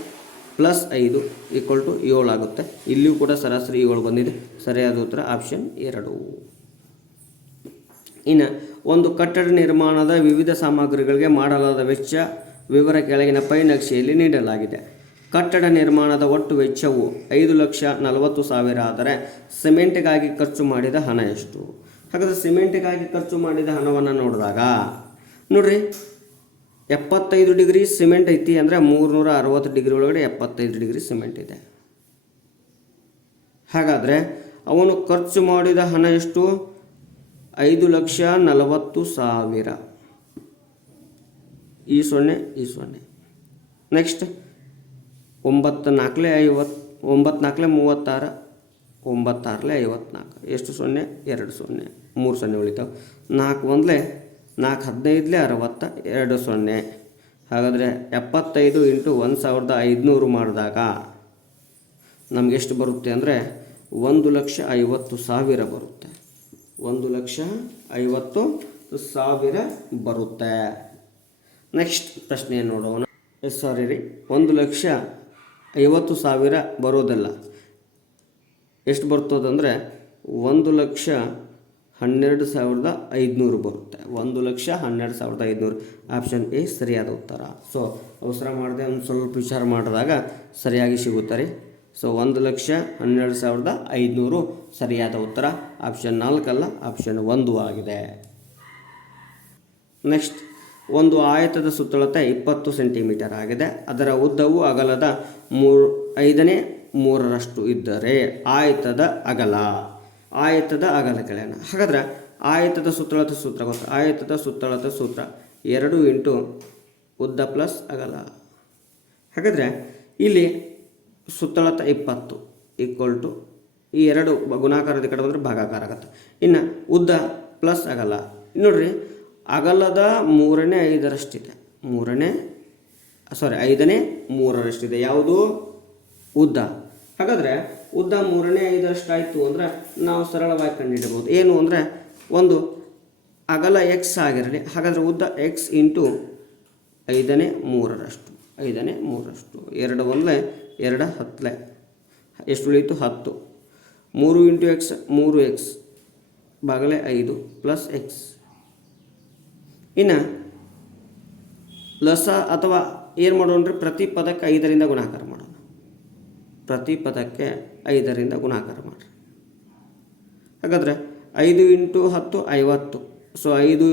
ಪ್ಲಸ್ 5 ಈಕ್ವಲ್ ಟು 7 ಆಗುತ್ತೆ. ಇಲ್ಲಿಯೂ ಕೂಡ ಸರಾಸರಿ 7 ಬಂದಿದೆ. ಸರಿಯಾದ ಉತ್ತರ ಆಪ್ಷನ್ 2. ಇನ್ನು ಒಂದು ಕಟ್ಟಡ ನಿರ್ಮಾಣದ ವಿವಿಧ ಸಾಮಗ್ರಿಗಳಿಗೆ ಮಾಡಲಾದ ವೆಚ್ಚ ವಿವರ ಕೆಳಗಿನ ಪೈ ನಕ್ಷೆಯಲ್ಲಿ ನೀಡಲಾಗಿದೆ. ಕಟ್ಟಡ ನಿರ್ಮಾಣದ ಒಟ್ಟು ವೆಚ್ಚವು 5,40,000 ಆದರೆ ಸಿಮೆಂಟ್ಗಾಗಿ ಖರ್ಚು ಮಾಡಿದ ಹಣ ಎಷ್ಟು? ಹಾಗಾದರೆ ಸಿಮೆಂಟ್ಗಾಗಿ ಖರ್ಚು ಮಾಡಿದ ಹಣವನ್ನು ನೋಡಿದಾಗ ನೋಡಿರಿ, 75 ಡಿಗ್ರಿ ಸಿಮೆಂಟ್ ಐತಿ ಅಂದರೆ 360 ಡಿಗ್ರಿ ಒಳಗಡೆ 75 ಡಿಗ್ರಿ ಸಿಮೆಂಟ್ ಇದೆ. ಹಾಗಾದರೆ ಅವನು ಖರ್ಚು ಮಾಡಿದ ಹಣ ಎಷ್ಟು? 5,40,000. ಈ 0 ಈ 0. ನೆಕ್ಸ್ಟ್ 9 4 50 9 4 36 9 6 54 ಎಷ್ಟು 0? 2 0 3 0 ಉಳಿತಾವೆ. 4 1 4 15 60 2 0. ಹಾಗಾದರೆ 75 ಇಂಟು 1500 ಮಾಡಿದಾಗ ನಮಗೆ ಎಷ್ಟು ಬರುತ್ತೆ ಅಂದರೆ 1,50,000 ಬರುತ್ತೆ. 1,50,000 ಬರುತ್ತೆ. ನೆಕ್ಸ್ಟ್ ಪ್ರಶ್ನೆಯನ್ನು ನೋಡೋಣ. 1,50,000 ಬರೋದಲ್ಲ, ಎಷ್ಟು ಬರ್ತದಂದರೆ 1,12,500 ಬರುತ್ತೆ. 1,12,500 ಆಪ್ಷನ್ ಎ ಸರಿಯಾದ ಉತ್ತರ. ಸೊ ಅವಸರ ಮಾಡದೆ ಒಂದು ಸ್ವಲ್ಪ ವಿಚಾರ ಮಾಡಿದಾಗ ಸರಿಯಾಗಿ ಸಿಗುತ್ತಾರೆ. ಸೊ 1,12,500 ಸರಿಯಾದ ಉತ್ತರ. ಆಪ್ಷನ್ 4 ಅಲ್ಲ, ಆಪ್ಷನ್ 1 ಆಗಿದೆ. ನೆಕ್ಸ್ಟ್ ಒಂದು ಆಯತದ ಸುತ್ತಳತೆ 20 ಸೆಂಟಿಮೀಟರ್ ಆಗಿದೆ. ಅದರ ಉದ್ದವು ಅಗಲದ 5/3 ಇದ್ದರೆ ಆಯತದ ಅಗಲ ಕೆಳೆಯೋಣ. ಹಾಗಾದ್ರೆ ಆಯತದ ಸುತ್ತಳತೆ ಸೂತ್ರ ಗೊತ್ತು. ಆಯತದ ಸುತ್ತಳತೆ ಸೂತ್ರ 2 ಇಂಟು ಉದ್ದ ಪ್ಲಸ್ ಅಗಲ. ಹಾಗಾದರೆ ಇಲ್ಲಿ ಸುತ್ತಳತೆ 20 ಈಕ್ವಲ್ ಟು ಈ 2 ಗುಣಾಕಾರದ ಕಡೆ ಬಂದರೆ ಭಾಗಾಕಾರ ಆಗುತ್ತೆ. ಇನ್ನು ಉದ್ದ ಪ್ಲಸ್ ಅಗಲ ನೋಡ್ರಿ, ಅಗಲದ 3/5 5/3 ಯಾವುದು ಉದ್ದ. ಹಾಗಾದರೆ ಉದ್ದ 3/5 ಆಯಿತು ಅಂದರೆ ನಾವು ಸರಳವಾಗಿ ಕಂಡುಹಿಡಬಹುದು. ಏನು ಅಂದರೆ ಒಂದು ಅಗಲ ಎಕ್ಸ್ ಆಗಿರಲಿ, ಹಾಗಾದರೆ ಉದ್ದ ಎಕ್ಸ್ ಇಂಟು 5/3 2 1 2 10 ಎಷ್ಟು ಉಳೀತು 10. 3 into X 3x ಭಾಗಲೆ 5 plus X. ಇನ್ನು ಲಸ ಅಥವಾ ಏನು ಮಾಡೋಣ, ಪ್ರತಿ ಪದಕ್ಕೆ 5ರಿಂದ ಗುಣಾಕಾರ ಮಾಡೋಣ. ಪ್ರತಿ ಪದಕ್ಕೆ 5ರಿಂದ ಗುಣಾಕಾರ ಮಾಡಿರಿ. ಹಾಗಾದರೆ 5 ಇಂಟು 10 50. ಸೊ 5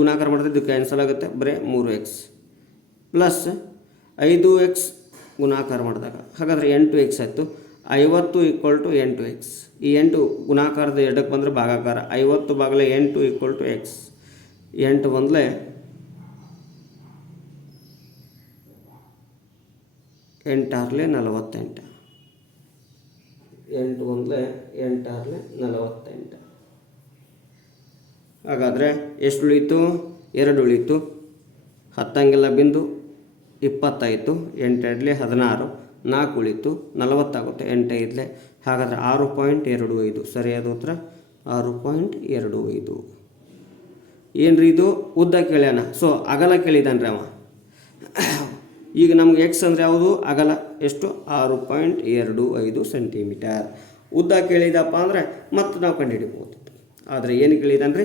ಗುಣಾಕಾರ ಮಾಡಿದ್ರೆ ಇದು ಕ್ಯಾನ್ಸಲ್ ಆಗುತ್ತೆ, ಬರೀ 3x ಪ್ಲಸ್ 5x ಗುಣಾಕಾರ ಮಾಡಿದಾಗ ಹಾಗಾದರೆ 8x ಆಯಿತು. 50 ಈಕ್ವಲ್ ಟು 8x. ಈ 8 ಗುಣಾಕಾರದ ಎರಡಕ್ಕೆ ಬಂದರೆ ಭಾಗಾಕಾರ. 50 ಭಾಗಲೆ 8 ಈಕ್ವಲ್ ಟು ಎಕ್ಸ್. 8 1 8 6 48. 8 1 8 6 48. ಹಾಗಾದರೆ ಎಷ್ಟು ಉಳೀತು? 2 ಉಳೀತು. 10 ಬಿಂದು 20 ಆಯಿತು. 8 2 16. 4 ಉಳೀತು. 40 ಆಗುತ್ತೆ. 8 5. ಹಾಗಾದರೆ 6.25 ಸರಿಯಾದ ಉತ್ತರ 6.25. ಏನು ರೀ ಇದು? ಉದ್ದ ಕೇಳ್ಯಾನ. ಸೊ ಅಗಲ ಕೇಳಿದಾನ್ರಿ ಅವ. ಈಗ ನಮ್ಗೆ ಎಕ್ಸ್ ಅಂದರೆ ಯಾವುದು? ಅಗಲ ಎಷ್ಟು? 6.25 ಸೆಂಟಿಮೀಟರ್. ಉದ್ದ ಕೇಳಿದಪ್ಪ ಅಂದರೆ ಮತ್ತೆ ನಾವು ಕಂಡುಹಿಡಿಬೋದು. ಆದರೆ ಏನು ಕೇಳಿದಾನ್ರಿ?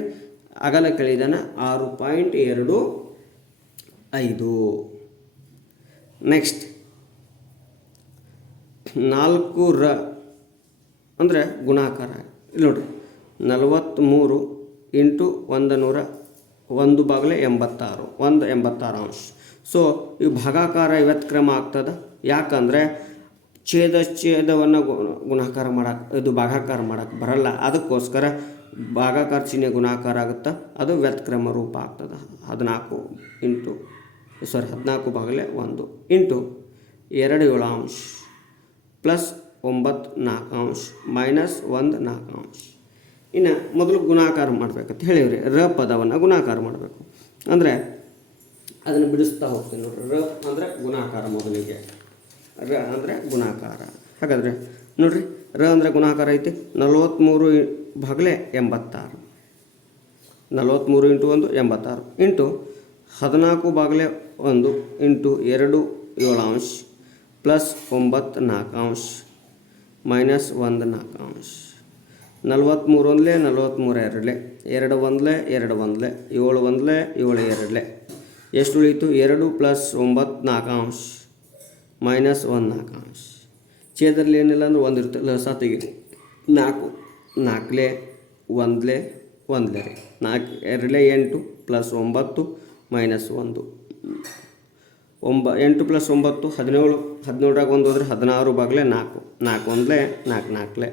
ಅಗಲ ಕೇಳಿದಾನ 6.25. ನೆಕ್ಸ್ಟ್ 4 ಅಂದರೆ ಗುಣಾಕಾರ. ಇಲ್ಲಿ ನೋಡಿರಿ, 43 ಇಂಟು 100 1 ಭಾಗಲೆ 86 1/86 ಅಂಶ. ಸೊ ಈ ಭಾಗಾಕಾರ ವ್ಯತ್ಕ್ರಮ ಆಗ್ತದೆ. ಯಾಕಂದರೆ ಛೇದವನ್ನು ಗುಣಾಕಾರ ಮಾಡೋಕೆ, ಇದು ಭಾಗಾಕಾರ ಮಾಡೋಕ್ಕೆ ಬರಲ್ಲ. ಅದಕ್ಕೋಸ್ಕರ ಭಾಗಾಕಾರ ಚಿಹ್ನೆ ಗುಣಾಕಾರ ಆಗುತ್ತೆ, ಅದು ವ್ಯತ್ಕ್ರಮ ರೂಪ ಆಗ್ತದೆ. 14 ಭಾಗಲೆ 1 ಇಂಟು 2 7 ಅಂಶ ಪ್ಲಸ್ 9 4 ಅಂಶ ಮೈನಸ್ 1 4 ಅಂಶ. ಇನ್ನು ಮೊದಲು ಗುಣಾಕಾರ ಮಾಡಬೇಕಂತ ಹೇಳಿವ್ರಿ. ರ ಪದವನ್ನು ಗುಣಾಕಾರ ಮಾಡಬೇಕು ಅಂದರೆ ಅದನ್ನು ಬಿಡಿಸ್ತಾ ಹೋಗ್ತೀನಿ ನೋಡಿರಿ. ರ ಅಂದರೆ ಗುಣಾಕಾರ. ಮೊದಲಿಗೆ ರ ಅಂದರೆ ಗುಣಾಕಾರ. ಹಾಗಾದರೆ ನೋಡಿರಿ, ರ ಅಂದರೆ ಗುಣಾಕಾರ ಐತಿ. 43 ಭಾಗಲೆ 86 43 ಇಂಟು 1 86 ಇಂಟು 14 ಭಾಗಲೆ 1 ಇಂಟು 2 7 ಅಂಶ ಪ್ಲಸ್ 9 4 ಅಂಶ ಮೈನಸ್ 1 4 ಅಂಶ. 43 1 43 2 1 2 1 7 1 7 2 ಎಷ್ಟು ಉಳೀತು? 2 ಪ್ಲಸ್ 9 4 ಅಂಶ ಮೈನಸ್ 1 4 ಅಂಶ. ಛೇದದಲ್ಲಿ ಏನಿಲ್ಲ ಅಂದ್ರೆ 1 ಇರುತ್ತೆ, ಲಸ ತೆಗೀರಿ. 4 4 1 1 4 2 8 ಪ್ಲಸ್ 9 ಮೈನಸ್ 1 8 ಪ್ಲಸ್ 9 17 17ರಾಗ 1 ಹೋದರೆ 16 ಭಾಗಲೆ 4 4 1 4 4.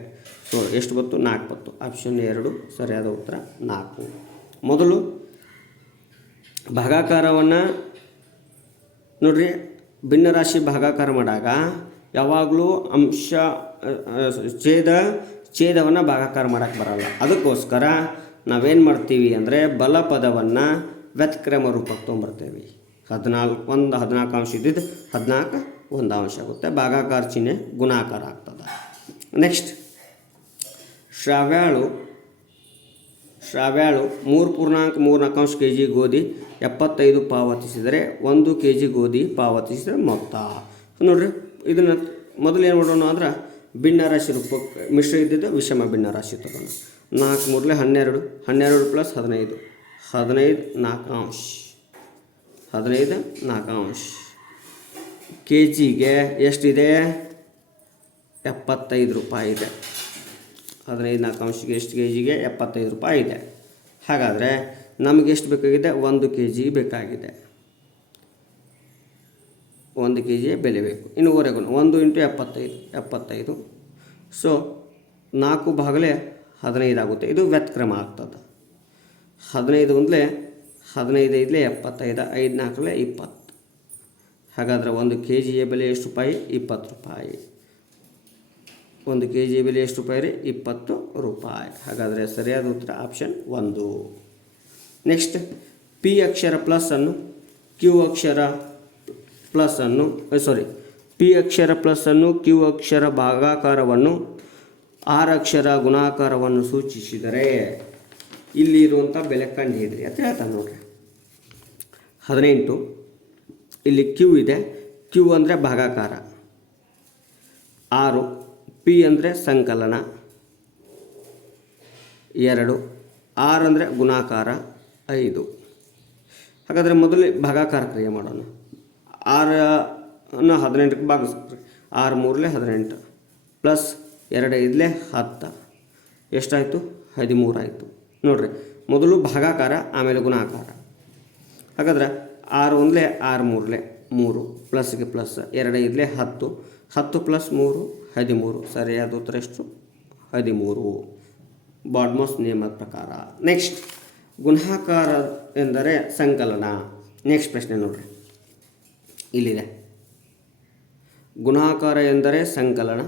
ಸೊ ಎಷ್ಟು ಬಂತು? 4 ಬಂತು. ಆಪ್ಷನ್ 2 ಸರಿಯಾದ ಉತ್ತರ 4. ಮೊದಲು ಭಾಗಾಕಾರವನ್ನು ನೋಡ್ರಿ, ಭಿನ್ನರಾಶಿ ಭಾಗಾಕಾರ ಮಾಡಾಗ ಯಾವಾಗಲೂ ಛೇದವನ್ನು ಭಾಗಾಕಾರ ಮಾಡೋಕ್ಕೆ ಬರಲ್ಲ. ಅದಕ್ಕೋಸ್ಕರ ನಾವೇನು ಮಾಡ್ತೀವಿ ಅಂದರೆ ಬಲ ಪದವನ್ನು ವ್ಯತ್ಕ್ರಮ ರೂಪಕ್ಕೆ ತೊಗೊಂಬರ್ತೇವೆ. 14 ಅಂಶ ಇದ್ದಿದ್ದು 14 1 ಅಂಶ ಆಗುತ್ತೆ. ಭಾಗಾಕಾರ ಚಿಹ್ನೆ ಗುಣಾಕಾರ ಆಗ್ತದೆ. ನೆಕ್ಸ್ಟ್ ಶ್ರಾವ್ಯಾಳು 3.34 kg ಗೋಧಿ 75 ಪಾವತಿಸಿದರೆ 1 kg ಗೋಧಿ ಪಾವತಿಸಿದರೆ ಮೊತ್ತ. ನೋಡಿರಿ, ಇದನ್ನು ಮೊದಲು ಏನು ಮಾಡೋಣ ಅಂದ್ರೆ ಭಿನ್ನರಾಶಿ ರೂಪಕ್ಕೆ ಮಿಶ್ರ ಇದ್ದಿದ್ದು ವಿಷಮ ಭಿನ್ನರಾಶಿ ತಗೋಣ. 4 3 12 12 ಪ್ಲಸ್ 15 15 4 ಅಂಶ 15 4 ಅಂಶ. ಕೆ ಜಿಗೆ ಎಷ್ಟಿದೆ? 75 ರೂಪಾಯಿ ಇದೆ. 15 4 ಅಂಶಕ್ಕೆ ಎಷ್ಟು? ಕೆ ಜಿಗೆ 75 ರೂಪಾಯಿ ಇದೆ. ಹಾಗಾದರೆ ನಮಗೆ ಎಷ್ಟು ಬೇಕಾಗಿದೆ? 1 kg ಬೇಕಾಗಿದೆ. 1 kg ಬೆಲೆ ಬೇಕು. ಇನ್ನು ಓರೆಗುಣ 1 × 75 ಸೊ 4/15 ಆಗುತ್ತೆ. ಇದು ವ್ಯತ್ಕ್ರಮ ಆಗ್ತದೆ. 15 ಅಂದರೆ 15 5 75, 5 4 20. ಹಾಗಾದರೆ 1 kg ಬೆಲೆ ಎಷ್ಟು ರೂಪಾಯಿ? 20 ರೂಪಾಯಿ. 1 kg ಬೆಲೆ ಎಷ್ಟು ರೂಪಾಯಿ ರೀ? 20 ರೂಪಾಯಿ. ಹಾಗಾದರೆ ಸರಿಯಾದ ಉತ್ತರ ಆಪ್ಷನ್ 1. ನೆಕ್ಸ್ಟ್, ಪಿ ಅಕ್ಷರ ಪ್ಲಸ್ಸನ್ನು ಕ್ಯೂ ಅಕ್ಷರ ಪ್ಲಸ್ಸನ್ನು ಪಿ ಅಕ್ಷರ ಪ್ಲಸ್ಸನ್ನು ಕ್ಯೂ ಅಕ್ಷರ ಭಾಗಾಕಾರವನ್ನು ಆರ್ ಅಕ್ಷರ ಗುಣಾಕಾರವನ್ನು ಸೂಚಿಸಿದರೆ ಇಲ್ಲಿ ಇರುವಂಥ ಬೆಲೆ ಕಂಡುಹಿಡಿಯಿರಿ ಅಂತ ಹೇಳ್ತಾನೆ ನೋಡ್ರಿ. 18 ಇಲ್ಲಿ ಕ್ಯೂ ಇದೆ. ಕ್ಯೂ ಅಂದರೆ ಭಾಗಾಕಾರ. 6 ಪಿ ಅಂದರೆ ಸಂಕಲನ. 2 ಆರ್ ಅಂದರೆ ಗುಣಾಕಾರ. 5. ಹಾಗಾದರೆ ಮೊದಲು ಭಾಗಾಕಾರ ಕ್ರಿಯೆ ಮಾಡೋಣ. 6 18ಕ್ಕೆ ಭಾಗಿಸ್ರಿ. 6 3 18 ಪ್ಲಸ್ 2 5 10 ಎಷ್ಟಾಯಿತು? 13 ಆಯಿತು. ನೋಡಿರಿ, ಮೊದಲು ಭಾಗಾಕಾರ ಆಮೇಲೆ ಗುಣಾಕಾರ. ಹಾಗಾದ್ರೆ 6 1 6 3 3 ಪ್ಲಸ್ಗೆ ಪ್ಲಸ್ 2 5 10 10 ಪ್ಲಸ್ 3 13. ಸರಿಯಾದ ಉತ್ತರ ಎಷ್ಟು? 13. ಬಾಡ್ಮೋಸ್ ನಿಯಮದ ಪ್ರಕಾರ. ನೆಕ್ಸ್ಟ್, ಗುಣಾಕಾರ ಎಂದರೆ ಸಂಕಲನ. ನೆಕ್ಸ್ಟ್ ಪ್ರಶ್ನೆ ನೋಡ್ರಿ, ಇಲ್ಲಿದೆ. ಗುಣಾಕಾರ ಎಂದರೆ ಸಂಕಲನ,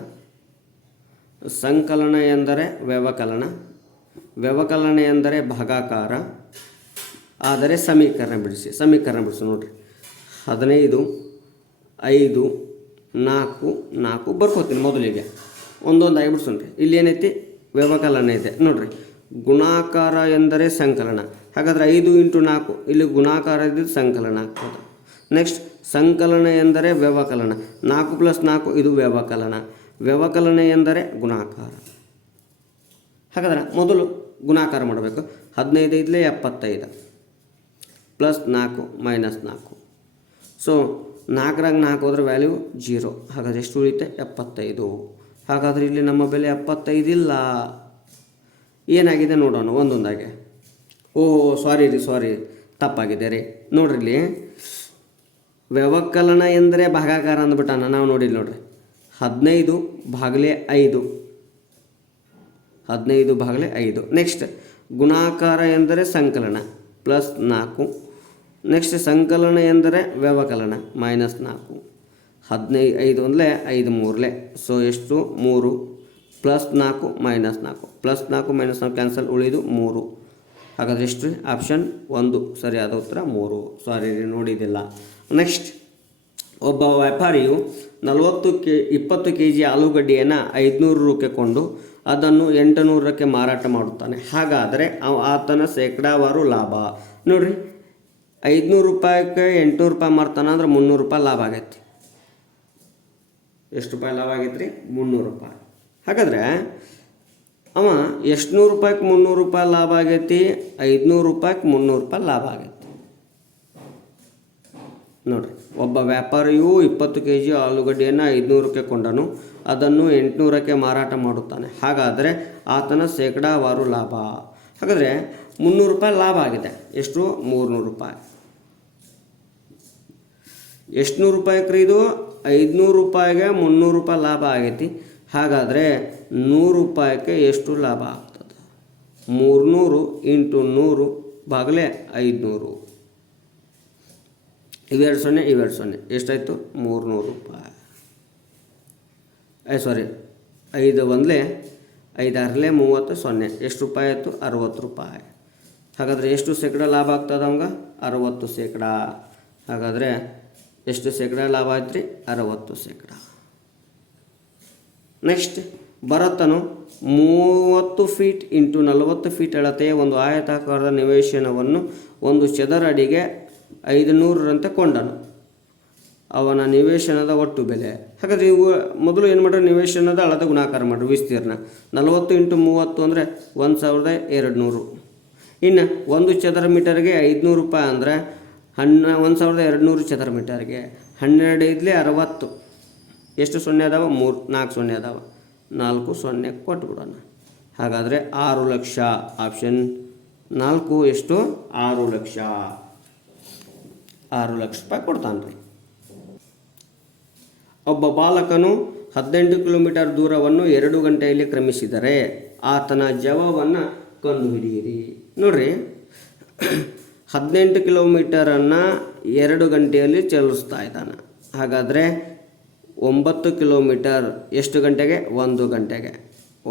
ಸಂಕಲನ ಎಂದರೆ ವ್ಯವಕಲನ, ವ್ಯವಕಲನ ಎಂದರೆ ಭಾಗಾಕಾರ. ಆದರೆ ಸಮೀಕರಣ ಬಿಡಿಸಿ ನೋಡಿರಿ. 15 5 4 4 ಬರ್ಕೋತೀನಿ ಮೊದಲಿಗೆ. ಒಂದೊಂದಾಗಿ ಬಿಡಿಸೋಣ್ರಿ. ಇಲ್ಲಿ ಏನೈತಿ? ವ್ಯವಕಲನ ಇದೆ ನೋಡಿರಿ. ಗುಣಾಕಾರ ಎಂದರೆ ಸಂಕಲನ. ಹಾಗಾದರೆ 5 × 4 ಇಲ್ಲಿ ಗುಣಾಕಾರ ಇದ್ದಿದ್ದು ಸಂಕಲನ ಆಗ್ತದೆ. ನೆಕ್ಸ್ಟ್, ಸಂಕಲನ ಎಂದರೆ ವ್ಯವಕಲನ. 4 + 4 ಇದು ವ್ಯವಕಲನ. ವ್ಯವಕಲನ ಎಂದರೆ ಗುಣಾಕಾರ. ಹಾಗಾದ್ರೆ ಮೊದಲು ಗುಣಾಕಾರ ಮಾಡಬೇಕು. 15 5 75 ಪ್ಲಸ್ 4 ಮೈನಸ್ 4. ಸೊ 4ರಾಗ 4 ಹೋದ್ರೆ ವ್ಯಾಲ್ಯೂ 0. ಹಾಗಾದರೆ ಎಷ್ಟು ಉಳಿಯುತ್ತೆ? 75. ಹಾಗಾದರೆ ಇಲ್ಲಿ ನಮ್ಮ ಬೆಲೆ 75 ಇಲ್ಲ. ಏನಾಗಿದೆ ನೋಡೋಣ ಒಂದೊಂದಾಗೆ. ಸಾರಿ ತಪ್ಪಾಗಿದೆ ರೀ. ನೋಡ್ರಿ, ಇಲ್ಲಿ ವ್ಯವಕಲನ ಎಂದರೆ ಭಾಗಾಕಾರ ಅಂದ್ಬಿಟ್ಟಾನ. ನಾವು ನೋಡ್ರಿ 15/5 15/5. ನೆಕ್ಸ್ಟ್, ಗುಣಾಕಾರ ಎಂದರೆ ಸಂಕಲನ ಪ್ಲಸ್ 4. ನೆಕ್ಸ್ಟ್, ಸಂಕಲನ ಎಂದರೆ ವ್ಯವಕಲನ -4. 15 ಅಂದರೆ 5 3 ಸೊ ಎಷ್ಟು? 3 ಪ್ಲಸ್ 4 -4 ಪ್ಲಸ್ 4 -4 ಕ್ಯಾನ್ಸಲ್, ಉಳಿದು 3. ಹಾಗಾದರೆ ಎಷ್ಟು? ಆಪ್ಷನ್ 1 ಸರಿಯಾದ ಉತ್ತರ 3. ಸಾರಿ ನೋಡಿದ್ದಿಲ್ಲ. ನೆಕ್ಸ್ಟ್, ಒಬ್ಬ ವ್ಯಾಪಾರಿಯು 20 kg ಆಲೂಗಡ್ಡೆಯನ್ನು 500 ರೂಪಾಯಿಗೆ ಕೊಂಡು ಅದನ್ನು 800ಕ್ಕೆ ಮಾರಾಟ ಮಾಡುತ್ತಾನೆ. ಹಾಗಾದರೆ ಆತನ ಶೇಕಡಾವಾರು ಲಾಭ ನೋಡಿರಿ. 500 ರೂಪಾಯಿಗೆ 800 ರೂಪಾಯಿ ಮಾರ್ತಾನೆ ಅಂದ್ರೆ 300 ರೂಪಾಯಿ ಲಾಭ ಆಗೈತಿ. ಎಷ್ಟು ರೂಪಾಯಿ ಲಾಭ ಆಗೈತೆ ರೀ? 300 ರೂಪಾಯಿ. ಹಾಗಾದರೆ ಅವ ಎಷ್ಟು 100 ರೂಪಾಯಿಗೆ 300 ರೂಪಾಯಿ ಲಾಭ ಆಗೈತಿ? 500 ರೂಪಾಯಿಗೆ 300 ರೂಪಾಯಿ ಲಾಭ ಆಗೈತಿ. ನೋಡಿರಿ, ಒಬ್ಬ ವ್ಯಾಪಾರಿಯು 20 kg ಆಲೂಗಡ್ಡೆಯನ್ನು 500ಕ್ಕೆ ಕೊಂಡನು, ಅದನ್ನು 800ಕ್ಕೆ ಮಾರಾಟ ಮಾಡುತ್ತಾನೆ. ಹಾಗಾದರೆ ಆತನ ಶೇಕಡಾವಾರು ಲಾಭ. ಹಾಗಾದರೆ 300 ರೂಪಾಯಿ ಲಾಭ ಆಗಿದೆ. ಎಷ್ಟು? 300 ರೂಪಾಯಿ. ಎಷ್ಟು 100 ರೂಪಾಯಿಗೆ ಇದು? 500 ರೂಪಾಯಿಗೆ 300 ರೂಪಾಯಿ ಲಾಭ ಆಗೈತಿ. ಹಾಗಾದರೆ 100 ರೂಪಾಯಿಗೆ ಎಷ್ಟು ಲಾಭ ಆಗ್ತದೆ? 300 × 100 ಭಾಗಲೆ 500. ಇವೆರಡು 0 ಎಷ್ಟಾಯಿತು? 300 ರೂಪಾಯಿ. 5 1 5 6 30 0 ಎಷ್ಟು ರೂಪಾಯಿ ಆಯಿತು? 60 ರೂಪಾಯಿ. ಹಾಗಾದರೆ ಎಷ್ಟು ಶೇಕಡ ಲಾಭ ಆಗ್ತದೆ ಅವಂಗೆ? 60%. ಹಾಗಾದರೆ ಎಷ್ಟು ಶೇಕಡ ಲಾಭ ಆಯ್ತು ರೀ? 60%. ನೆಕ್ಸ್ಟ್, ಭರತನು 30 ಫೀಟ್ ಇಂಟು 40 ಫೀಟ್ ಅಳತೆಯ ಒಂದು ಆಯತಾಕಾರದ ನಿವೇಶನವನ್ನು 1 ಚದರ ಅಡಿಗೆ 500ರಂತೆ ಕೊಂಡನು. ಅವನ ನಿವೇಶನದ ಒಟ್ಟು ಬೆಲೆ. ಹಾಗಾದರೆ ಇವು ಮೊದಲು ಏನು ಮಾಡ್ರಿ? ನಿವೇಶನದ ಅಳತೆ ಗುಣಾಕಾರ ಮಾಡಿರಿ. ವಿಸ್ತೀರ್ಣ 40 × 30 ಅಂದರೆ 1200. ಇನ್ನು 1 ಚದರ ಮೀಟರ್ಗೆ 500 ರೂಪಾಯಿ ಅಂದರೆ 1200 ಚದರ ಮೀಟರ್ಗೆ 12 5 60. ಎಷ್ಟು 0 ಅದಾವ? 4 0 ಅದಾವ. 4 0 ಕೊಟ್ಬಿಡೋಣ. ಹಾಗಾದರೆ 6 ಲಕ್ಷ. ಆಪ್ಷನ್ 4 ಎಷ್ಟು 6 ಲಕ್ಷ, 6 ಲಕ್ಷ ರೂಪಾಯಿ ಕೊಡ್ತಾನೆ ರೀ. ಒಬ್ಬ ಬಾಲಕನು 18 ಕಿಲೋಮೀಟರ್ ದೂರವನ್ನು 2 ಗಂಟೆಯಲ್ಲಿ ಕ್ರಮಿಸಿದರೆ ಆತನ ಜವವನ್ನು ಕಂಡುಹಿಡಿಯಿರಿ. ನೋಡ್ರಿ, 18 ಕಿಲೋಮೀಟರನ್ನು 2 ಗಂಟೆಯಲ್ಲಿ ಚಲಿಸ್ತಾ ಇದ್ದಾನೆ. ಹಾಗಾದರೆ 9 ಕಿಲೋಮೀಟರ್ ಎಷ್ಟು ಗಂಟೆಗೆ? 1 ಗಂಟೆಗೆ.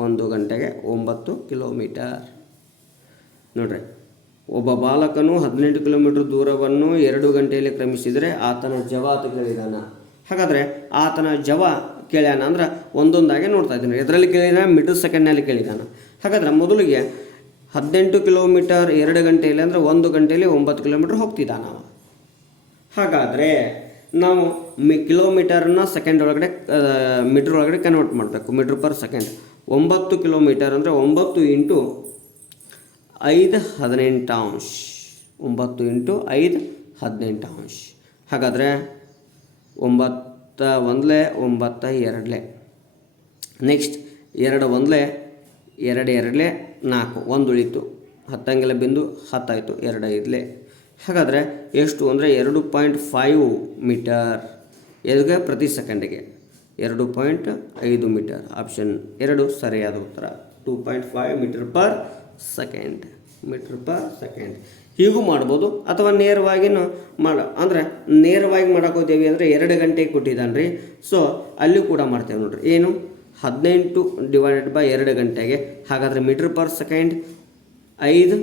1 ಗಂಟೆಗೆ 9 ಕಿಲೋಮೀಟರ್. ನೋಡ್ರಿ, ಒಬ್ಬ ಬಾಲಕನು 18 ಕಿಲೋಮೀಟರ್ ದೂರವನ್ನು 2 ಗಂಟೆಯಲ್ಲಿ ಕ್ರಮಿಸಿದರೆ ಆತನ ಜವ ಅಂತ ಕೇಳಿದಾನ. ಹಾಗಾದರೆ ಆತನ ಜವ ಕೇಳ್ಯಾನ ಅಂದ್ರೆ ಒಂದೊಂದಾಗೆ ನೋಡ್ತಾ ಇದ್ದೀನಿ. ಎದರಲ್ಲಿ ಕೇಳಿದಾನ? ಮೀಟರ್ ಸೆಕೆಂಡ್ನಲ್ಲಿ ಕೇಳಿದಾನ. ಹಾಗಾದ್ರೆ ಮೊದಲಿಗೆ 18 ಕಿಲೋಮೀಟರ್ 2 ಗಂಟೆಯಲ್ಲಿ ಅಂದರೆ 1 ಗಂಟೆಯಲ್ಲಿ 9 ಕಿಲೋಮೀಟರ್ ಹೋಗ್ತಿದ್ದಾನ ನಾವು. ಹಾಗಾದರೆ ನಾವು ಕಿಲೋಮೀಟರನ್ನ ಸೆಕೆಂಡ್ ಒಳಗಡೆ ಮೀಟ್ರ್ ಒಳಗಡೆ ಕನ್ವರ್ಟ್ ಮಾಡಬೇಕು. Metre per second. 9 ಕಿಲೋಮೀಟರ್ ಅಂದರೆ 9 ಇಂಟು 5 18 ಅಂಶ. 9 ಇಂಟು 5 18 ಅಂಶ. ಹಾಗಾದರೆ 9 1 9 2. ನೆಕ್ಸ್ಟ್ 2 1 2 2 4 1 ಉಳಿತು. 10 ಬಿಂದು 10 ಆಯಿತು. 2 5. ಹಾಗಾದರೆ ಎಷ್ಟು ಅಂದರೆ 2.5 ಮೀಟರ್ ಎದುಗೆ ಪ್ರತಿ ಸೆಕೆಂಡಿಗೆ 2.5 ಮೀಟರ್. ಆಪ್ಷನ್ 2 ಸರಿಯಾದ ಉತ್ತರ. 2.5 metre per second. Metre per second ಹೀಗೂ ಮಾಡ್ಬೋದು, ಅಥವಾ ನೇರವಾಗಿನೂ ಅಂದರೆ ನೇರವಾಗಿ ಮಾಡೋಕ್ಕೋದೇವಿ ಅಂದರೆ 2 ಗಂಟೆಗೆ ಕೊಟ್ಟಿದ್ದಾನೆ ರೀ. ಸೊ ಅಲ್ಲಿ ಕೂಡ ಮಾಡ್ತೇವೆ ನೋಡ್ರಿ. ಏನು? 18 ಡಿವೈಡೆಡ್ ಬೈ 2 ಗಂಟೆಗೆ. ಹಾಗಾದರೆ ಮೀಟರ್ ಪರ್ ಸೆಕೆಂಡ್ 5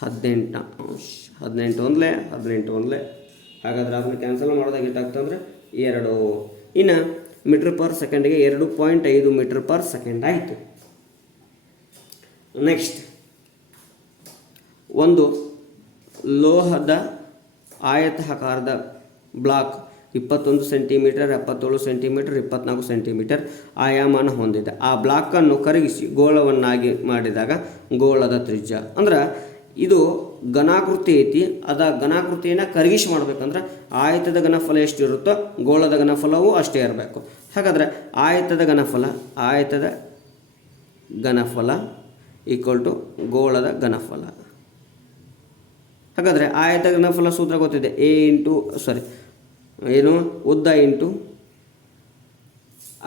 18 ಅಂಶ. 18 1 18 1. ಹಾಗಾದರೆ ಅದನ್ನು ಕ್ಯಾನ್ಸಲ್ ಮಾಡಿದಾಗ ಎಷ್ಟಾಗ್ತಂದ್ರೆ 2. ಇನ್ನು ಮೀಟರ್ ಪರ್ ಸೆಕೆಂಡಿಗೆ 2.5 ಮೀಟರ್ ಪರ್ ಸೆಕೆಂಡ್ ಆಯಿತು. ನೆಕ್ಸ್ಟ್, ಒಂದು ಲೋಹದ ಆಯತಾಕಾರದ ಬ್ಲಾಕ್ 21 ಸೆಂಟಿಮೀಟರ್, 77 ಸೆಂಟಿಮೀಟರ್, 24 ಸೆಂಟಿಮೀಟರ್ ಆಯಾಮನ ಹೊಂದಿದೆ. ಆ ಬ್ಲಾಕನ್ನು ಕರಗಿಸಿ ಗೋಳವನ್ನಾಗಿ ಮಾಡಿದಾಗ ಗೋಳದ ತ್ರಿಜ್ಯ ಅಂದ್ರೆ ಇದು ಘನಾಕೃತಿ ಐತಿ. ಅದ ಘನಾಕೃತಿಯನ್ನು ಕರಗಿಸಿ ಮಾಡಬೇಕಂದ್ರೆ ಆಯತದ ಘನಫಲ ಎಷ್ಟಿರುತ್ತೋ ಗೋಳದ ಘನಫಲವೂ ಅಷ್ಟೇ ಇರಬೇಕು. ಹಾಗಾದರೆ ಆಯತದ ಘನಫಲ ಈಕ್ವಲ್ ಟು ಗೋಳದ ಘನಫಲ. ಹಾಗಾದರೆ ಆಯತ ಘನಫಲ ಸೂತ್ರ ಗೊತ್ತಿದೆ. ಉದ್ದ ಇಂಟು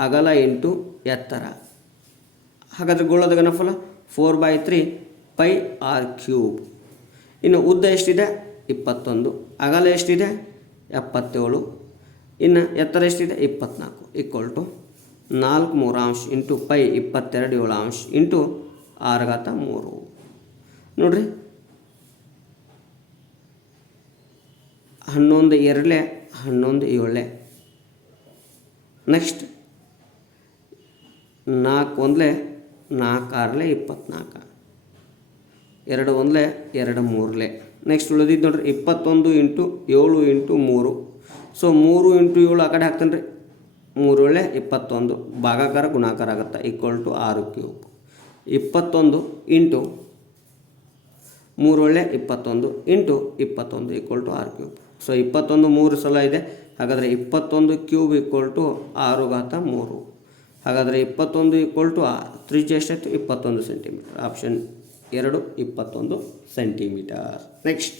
ಅಗಲ ಇಂಟು ಎತ್ತರ. ಹಾಗಾದರೆ ಗೋಳದ ಘನಫಲ 4/3 ಪೈ ಆರ್ ಕ್ಯೂಬ್. ಇನ್ನು ಉದ್ದ ಎಷ್ಟಿದೆ? 21. ಅಗಲ ಎಷ್ಟಿದೆ? 77. ಇನ್ನು ಎತ್ತರ ಎಷ್ಟಿದೆ? 24. Equal to 4 3 into pi 22 7 into 6/3. ನೋಡ್ರಿ, 11 2 11 7. ನೆಕ್ಸ್ಟ್ 4 1 4 6 24. 2 1 2 3. ನೆಕ್ಸ್ಟ್ ಉಳಿದಿದ್ದು ನೋಡ್ರಿ 21 ಇಂಟು 7 ಇಂಟು 3. ಸೊ 3 ಇಂಟು 7 ಆ ಕಡೆ ಹಾಕ್ತಾನೆ ರೀ. 3 7 21 ಭಾಗಾಕಾರ ಗುಣಾಕಾರ ಆಗುತ್ತೆ. Equal to 6 cube. 21 into 3 21 into 21 equal to 6 cube. So 21 3 ಸಲ ಇದೆ. ಹಾಗಾದರೆ 21 ಕ್ಯೂಬ್ ಈಕ್ವಲ್ ಟು 6/3. ಹಾಗಾದರೆ 21 ಈಕ್ವಲ್ ಟು ತ್ರಿಜ್ಯ ಎಷ್ಟಾಯಿತು? 21 ಸೆಂಟಿಮೀಟರ್. Option 2 21 centimetre. ನೆಕ್ಸ್ಟ್,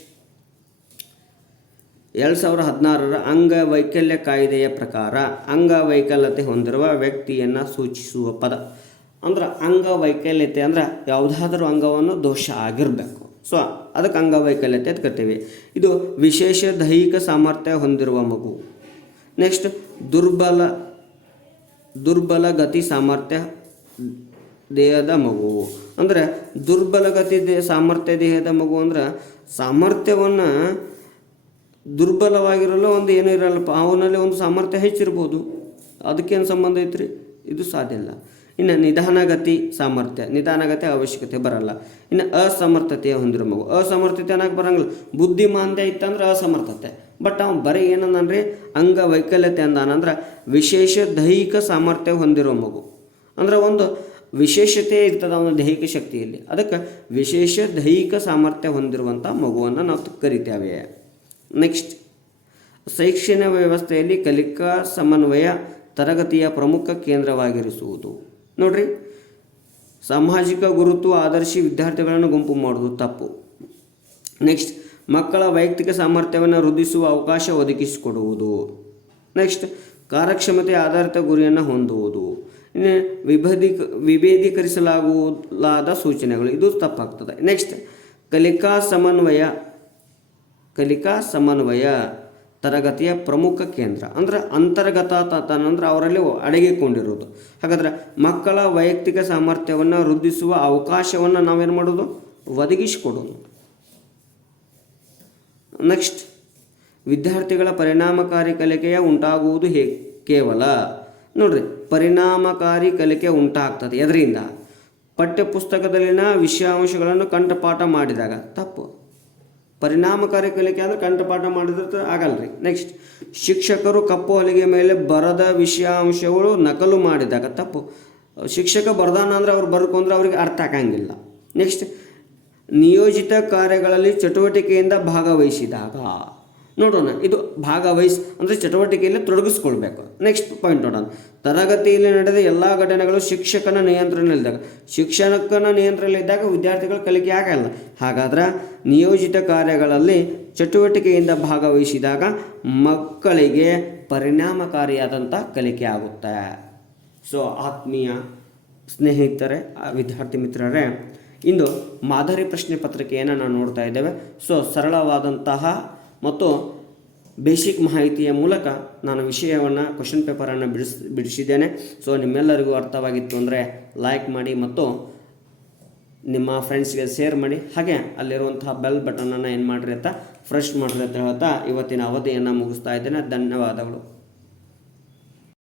2016ರ ಅಂಗವೈಕಲ್ಯ ಕಾಯ್ದೆಯ ಪ್ರಕಾರ ಅಂಗವೈಕಲ್ಯತೆ ಹೊಂದಿರುವ ವ್ಯಕ್ತಿಯನ್ನು ಸೂಚಿಸುವ ಪದ. ಅಂದ್ರೆ ಅಂಗವೈಕಲ್ಯತೆ ಅಂದ್ರೆ ಯಾವುದಾದ್ರೂ ಅಂಗವನ್ನು ದೋಷ ಆಗಿರಬೇಕು. ಸೊ ಅದಕ್ಕೆ ಅಂಗವೈಕಲ್ಯತೆ ಅಂತ ಕರಿತೀವಿ. ಇದು ವಿಶೇಷ ದೈಹಿಕ ಸಾಮರ್ಥ್ಯ ಹೊಂದಿರುವ ಮಗು. ನೆಕ್ಸ್ಟ್, ದುರ್ಬಲ ಗತಿ ಸಾಮರ್ಥ್ಯ ದೇಹದ ಮಗು. ಅಂದರೆ ದುರ್ಬಲ ಗತಿ ಸಾಮರ್ಥ್ಯ ದೇಹದ ಮಗು ಅಂದ್ರೆ ಸಾಮರ್ಥ್ಯವನ್ನು ದುರ್ಬಲವಾಗಿರಲ್ಲ, ಒಂದು ಏನೂ ಇರಲ್ಲಪ್ಪ, ಅವನಲ್ಲಿ ಒಂದು ಸಾಮರ್ಥ್ಯ ಹೆಚ್ಚಿರ್ಬೋದು. ಅದಕ್ಕೇನು ಸಂಬಂಧ ಐತ್ರಿ? ಇದು ಸಾಧ್ಯ ಇಲ್ಲ. ಇನ್ನು ನಿಧಾನಗತಿ ಸಾಮರ್ಥ್ಯ, ನಿಧಾನಗತಿ ಅವಶ್ಯಕತೆ ಬರಲ್ಲ. ಇನ್ನು ಅಸಮರ್ಥತೆಯ ಹೊಂದಿರೋ ಮಗು. ಅಸಮರ್ಥತೆ ಅನ್ನೋಕೆ ಬರಂಗಿಲ್ಲ. ಬುದ್ಧಿಮಾಂದ್ಯ ಇತ್ತಂದ್ರೆ ಅಸಮರ್ಥತೆ. ಬಟ್ ಅವ್ನು ಬರೀ ಏನಂದ್ರೆ ಅಂಗವೈಕಲ್ಯತೆ ಅಂದಾನಂದ್ರೆ ವಿಶೇಷ ದೈಹಿಕ ಸಾಮರ್ಥ್ಯ ಹೊಂದಿರೋ ಮಗು. ಅಂದ್ರೆ ಒಂದು ವಿಶೇಷತೆ ಇರ್ತದೆ ಅವನ ದೈಹಿಕ ಶಕ್ತಿಯಲ್ಲಿ. ಅದಕ್ಕೆ ವಿಶೇಷ ದೈಹಿಕ ಸಾಮರ್ಥ್ಯ ಹೊಂದಿರುವಂಥ ಮಗುವನ್ನು ನಾವು ಕರಿತೇವೆ. ನೆಕ್ಸ್ಟ್, ಶೈಕ್ಷಣಿಕ ವ್ಯವಸ್ಥೆಯಲ್ಲಿ ಕಲಿಕಾ ಸಮನ್ವಯ ತರಗತಿಯ ಪ್ರಮುಖ ಕೇಂದ್ರವಾಗಿರಿಸುವುದು. ನೋಡ್ರಿ, ಸಾಮಾಜಿಕ ಗುರುತು ಆದರ್ಶಿ ವಿದ್ಯಾರ್ಥಿಗಳನ್ನು ಗುಂಪು ಮಾಡೋದು ತಪ್ಪು. ನೆಕ್ಸ್ಟ್ ಮಕ್ಕಳ ವೈಯಕ್ತಿಕ ಸಾಮರ್ಥ್ಯವನ್ನು ವೃದ್ಧಿಸುವ ಅವಕಾಶ ಒದಗಿಸಿಕೊಡುವುದು. ನೆಕ್ಸ್ಟ್ ಕಾರ್ಯಕ್ಷಮತೆ ಆಧಾರಿತ ಗುರಿಯನ್ನು ಹೊಂದುವುದು. ಇನ್ನು ವಿಭೇದೀಕರಿಸಲಾದ ಸೂಚನೆಗಳು, ಇದು ತಪ್ಪಾಗ್ತದೆ. ನೆಕ್ಸ್ಟ್ ಕಲಿಕಾ ಸಮನ್ವಯ ತರಗತಿಯ ಪ್ರಮುಖ ಕೇಂದ್ರ ಅಂದರೆ ಅಂತರ್ಗತ ಅಂದ್ರೆ ಅವರಲ್ಲಿ ಅಡಗಿಕೊಂಡಿರೋದು. ಹಾಗಾದರೆ ಮಕ್ಕಳ ವೈಯಕ್ತಿಕ ಸಾಮರ್ಥ್ಯವನ್ನು ವೃದ್ಧಿಸುವ ಅವಕಾಶವನ್ನು ನಾವೇನು ಮಾಡೋದು, ಒದಗಿಸಿಕೊಡೋದು. ನೆಕ್ಸ್ಟ್ ವಿದ್ಯಾರ್ಥಿಗಳ ಪರಿಣಾಮಕಾರಿ ಕಲಿಕೆಯ ಉಂಟಾಗುವುದು ಕೇವಲ ನೋಡ್ರಿ, ಪರಿಣಾಮಕಾರಿ ಕಲಿಕೆ ಉಂಟಾಗ್ತದೆ ಎದರಿಂದ, ಪಠ್ಯಪುಸ್ತಕದಲ್ಲಿನ ವಿಷಯಾಂಶಗಳನ್ನು ಕಂಠಪಾಠ ಮಾಡಿದಾಗ. ತಪ್ಪು. ಪರಿಣಾಮಕಾರಿ ಕಲಿಕೆ ಅಂದರೆ ಕಂಠಪಾಠ ಮಾಡಿದ್ರೆ ಆಗಲ್ರಿ. ನೆಕ್ಸ್ಟ್ ಶಿಕ್ಷಕರು ಕಪ್ಪು ಹಲಿಗೆ ಮೇಲೆ ಬರದ ವಿಷಯಾಂಶಗಳು ನಕಲು ಮಾಡಿದಾಗ. ತಪ್ಪು. ಶಿಕ್ಷಕ ಬರ್ದಾನ ಅಂದರೆ ಅವ್ರು ಬರ್ಕೊಂಡ್ರೆ ಅವ್ರಿಗೆ ಅರ್ಥ ಆಗಂಗಿಲ್ಲ. ನೆಕ್ಸ್ಟ್ ನಿಯೋಜಿತ ಕಾರ್ಯಗಳಲ್ಲಿ ಚಟುವಟಿಕೆಯಿಂದ ಭಾಗವಹಿಸಿದಾಗ. ನೋಡೋಣ, ಇದು ಅಂದರೆ ಚಟುವಟಿಕೆಯಲ್ಲಿ ತೊಡಗಿಸ್ಕೊಳ್ಬೇಕು. ನೆಕ್ಸ್ಟ್ ಪಾಯಿಂಟ್ ನೋಡೋಣ, ತರಗತಿಯಲ್ಲಿ ನಡೆದ ಎಲ್ಲ ಘಟನೆಗಳು ಶಿಕ್ಷಕನ ನಿಯಂತ್ರಣದಲ್ಲಿದ್ದಾಗ ವಿದ್ಯಾರ್ಥಿಗಳ ಕಲಿಕೆ ಆಗಲ್ಲ. ಹಾಗಾದ್ರೆ ನಿಯೋಜಿತ ಕಾರ್ಯಗಳಲ್ಲಿ ಚಟುವಟಿಕೆಯಿಂದ ಭಾಗವಹಿಸಿದಾಗ ಮಕ್ಕಳಿಗೆ ಪರಿಣಾಮಕಾರಿಯಾದಂಥ ಕಲಿಕೆ ಆಗುತ್ತೆ. ಸೊ ಆತ್ಮೀಯ ಸ್ನೇಹಿತರೆ, ವಿದ್ಯಾರ್ಥಿ ಮಿತ್ರರೇ, ಇಂದು ಮಾದರಿ ಪ್ರಶ್ನೆ ಪತ್ರಿಕೆಯನ್ನು ನಾವು ನೋಡ್ತಾ ಇದ್ದೇವೆ. ಸೊ ಸರಳವಾದಂತಹ ಮತ್ತು ಬೇಸಿಕ್ ಮಾಹಿತಿಯ ಮೂಲಕ ನಾನು ವಿಷಯವನ್ನು ಕ್ವಶನ್ ಪೇಪರನ್ನು ಬಿಡಿಸಿದ್ದೇನೆ. ಸೊ ನಿಮ್ಮೆಲ್ಲರಿಗೂ ಅರ್ಥವಾಗಿತ್ತು ಅಂದರೆ ಲೈಕ್ ಮಾಡಿ ಮತ್ತು ನಿಮ್ಮ ಫ್ರೆಂಡ್ಸ್ಗೆ ಶೇರ್ ಮಾಡಿ. ಹಾಗೆ ಅಲ್ಲಿರುವಂತಹ ಬೆಲ್ ಬಟನನ್ನು ಏನು ಮಾಡಿರಿ ಅಂತ ಪ್ರೆಸ್ ಮಾಡಿರಿ ಅಂತ ಹೇಳ್ತಾ ಇವತ್ತಿನ ಅವಧಿಯನ್ನು ಮುಗಿಸ್ತಾ ಇದ್ದೇನೆ. ಧನ್ಯವಾದಗಳು.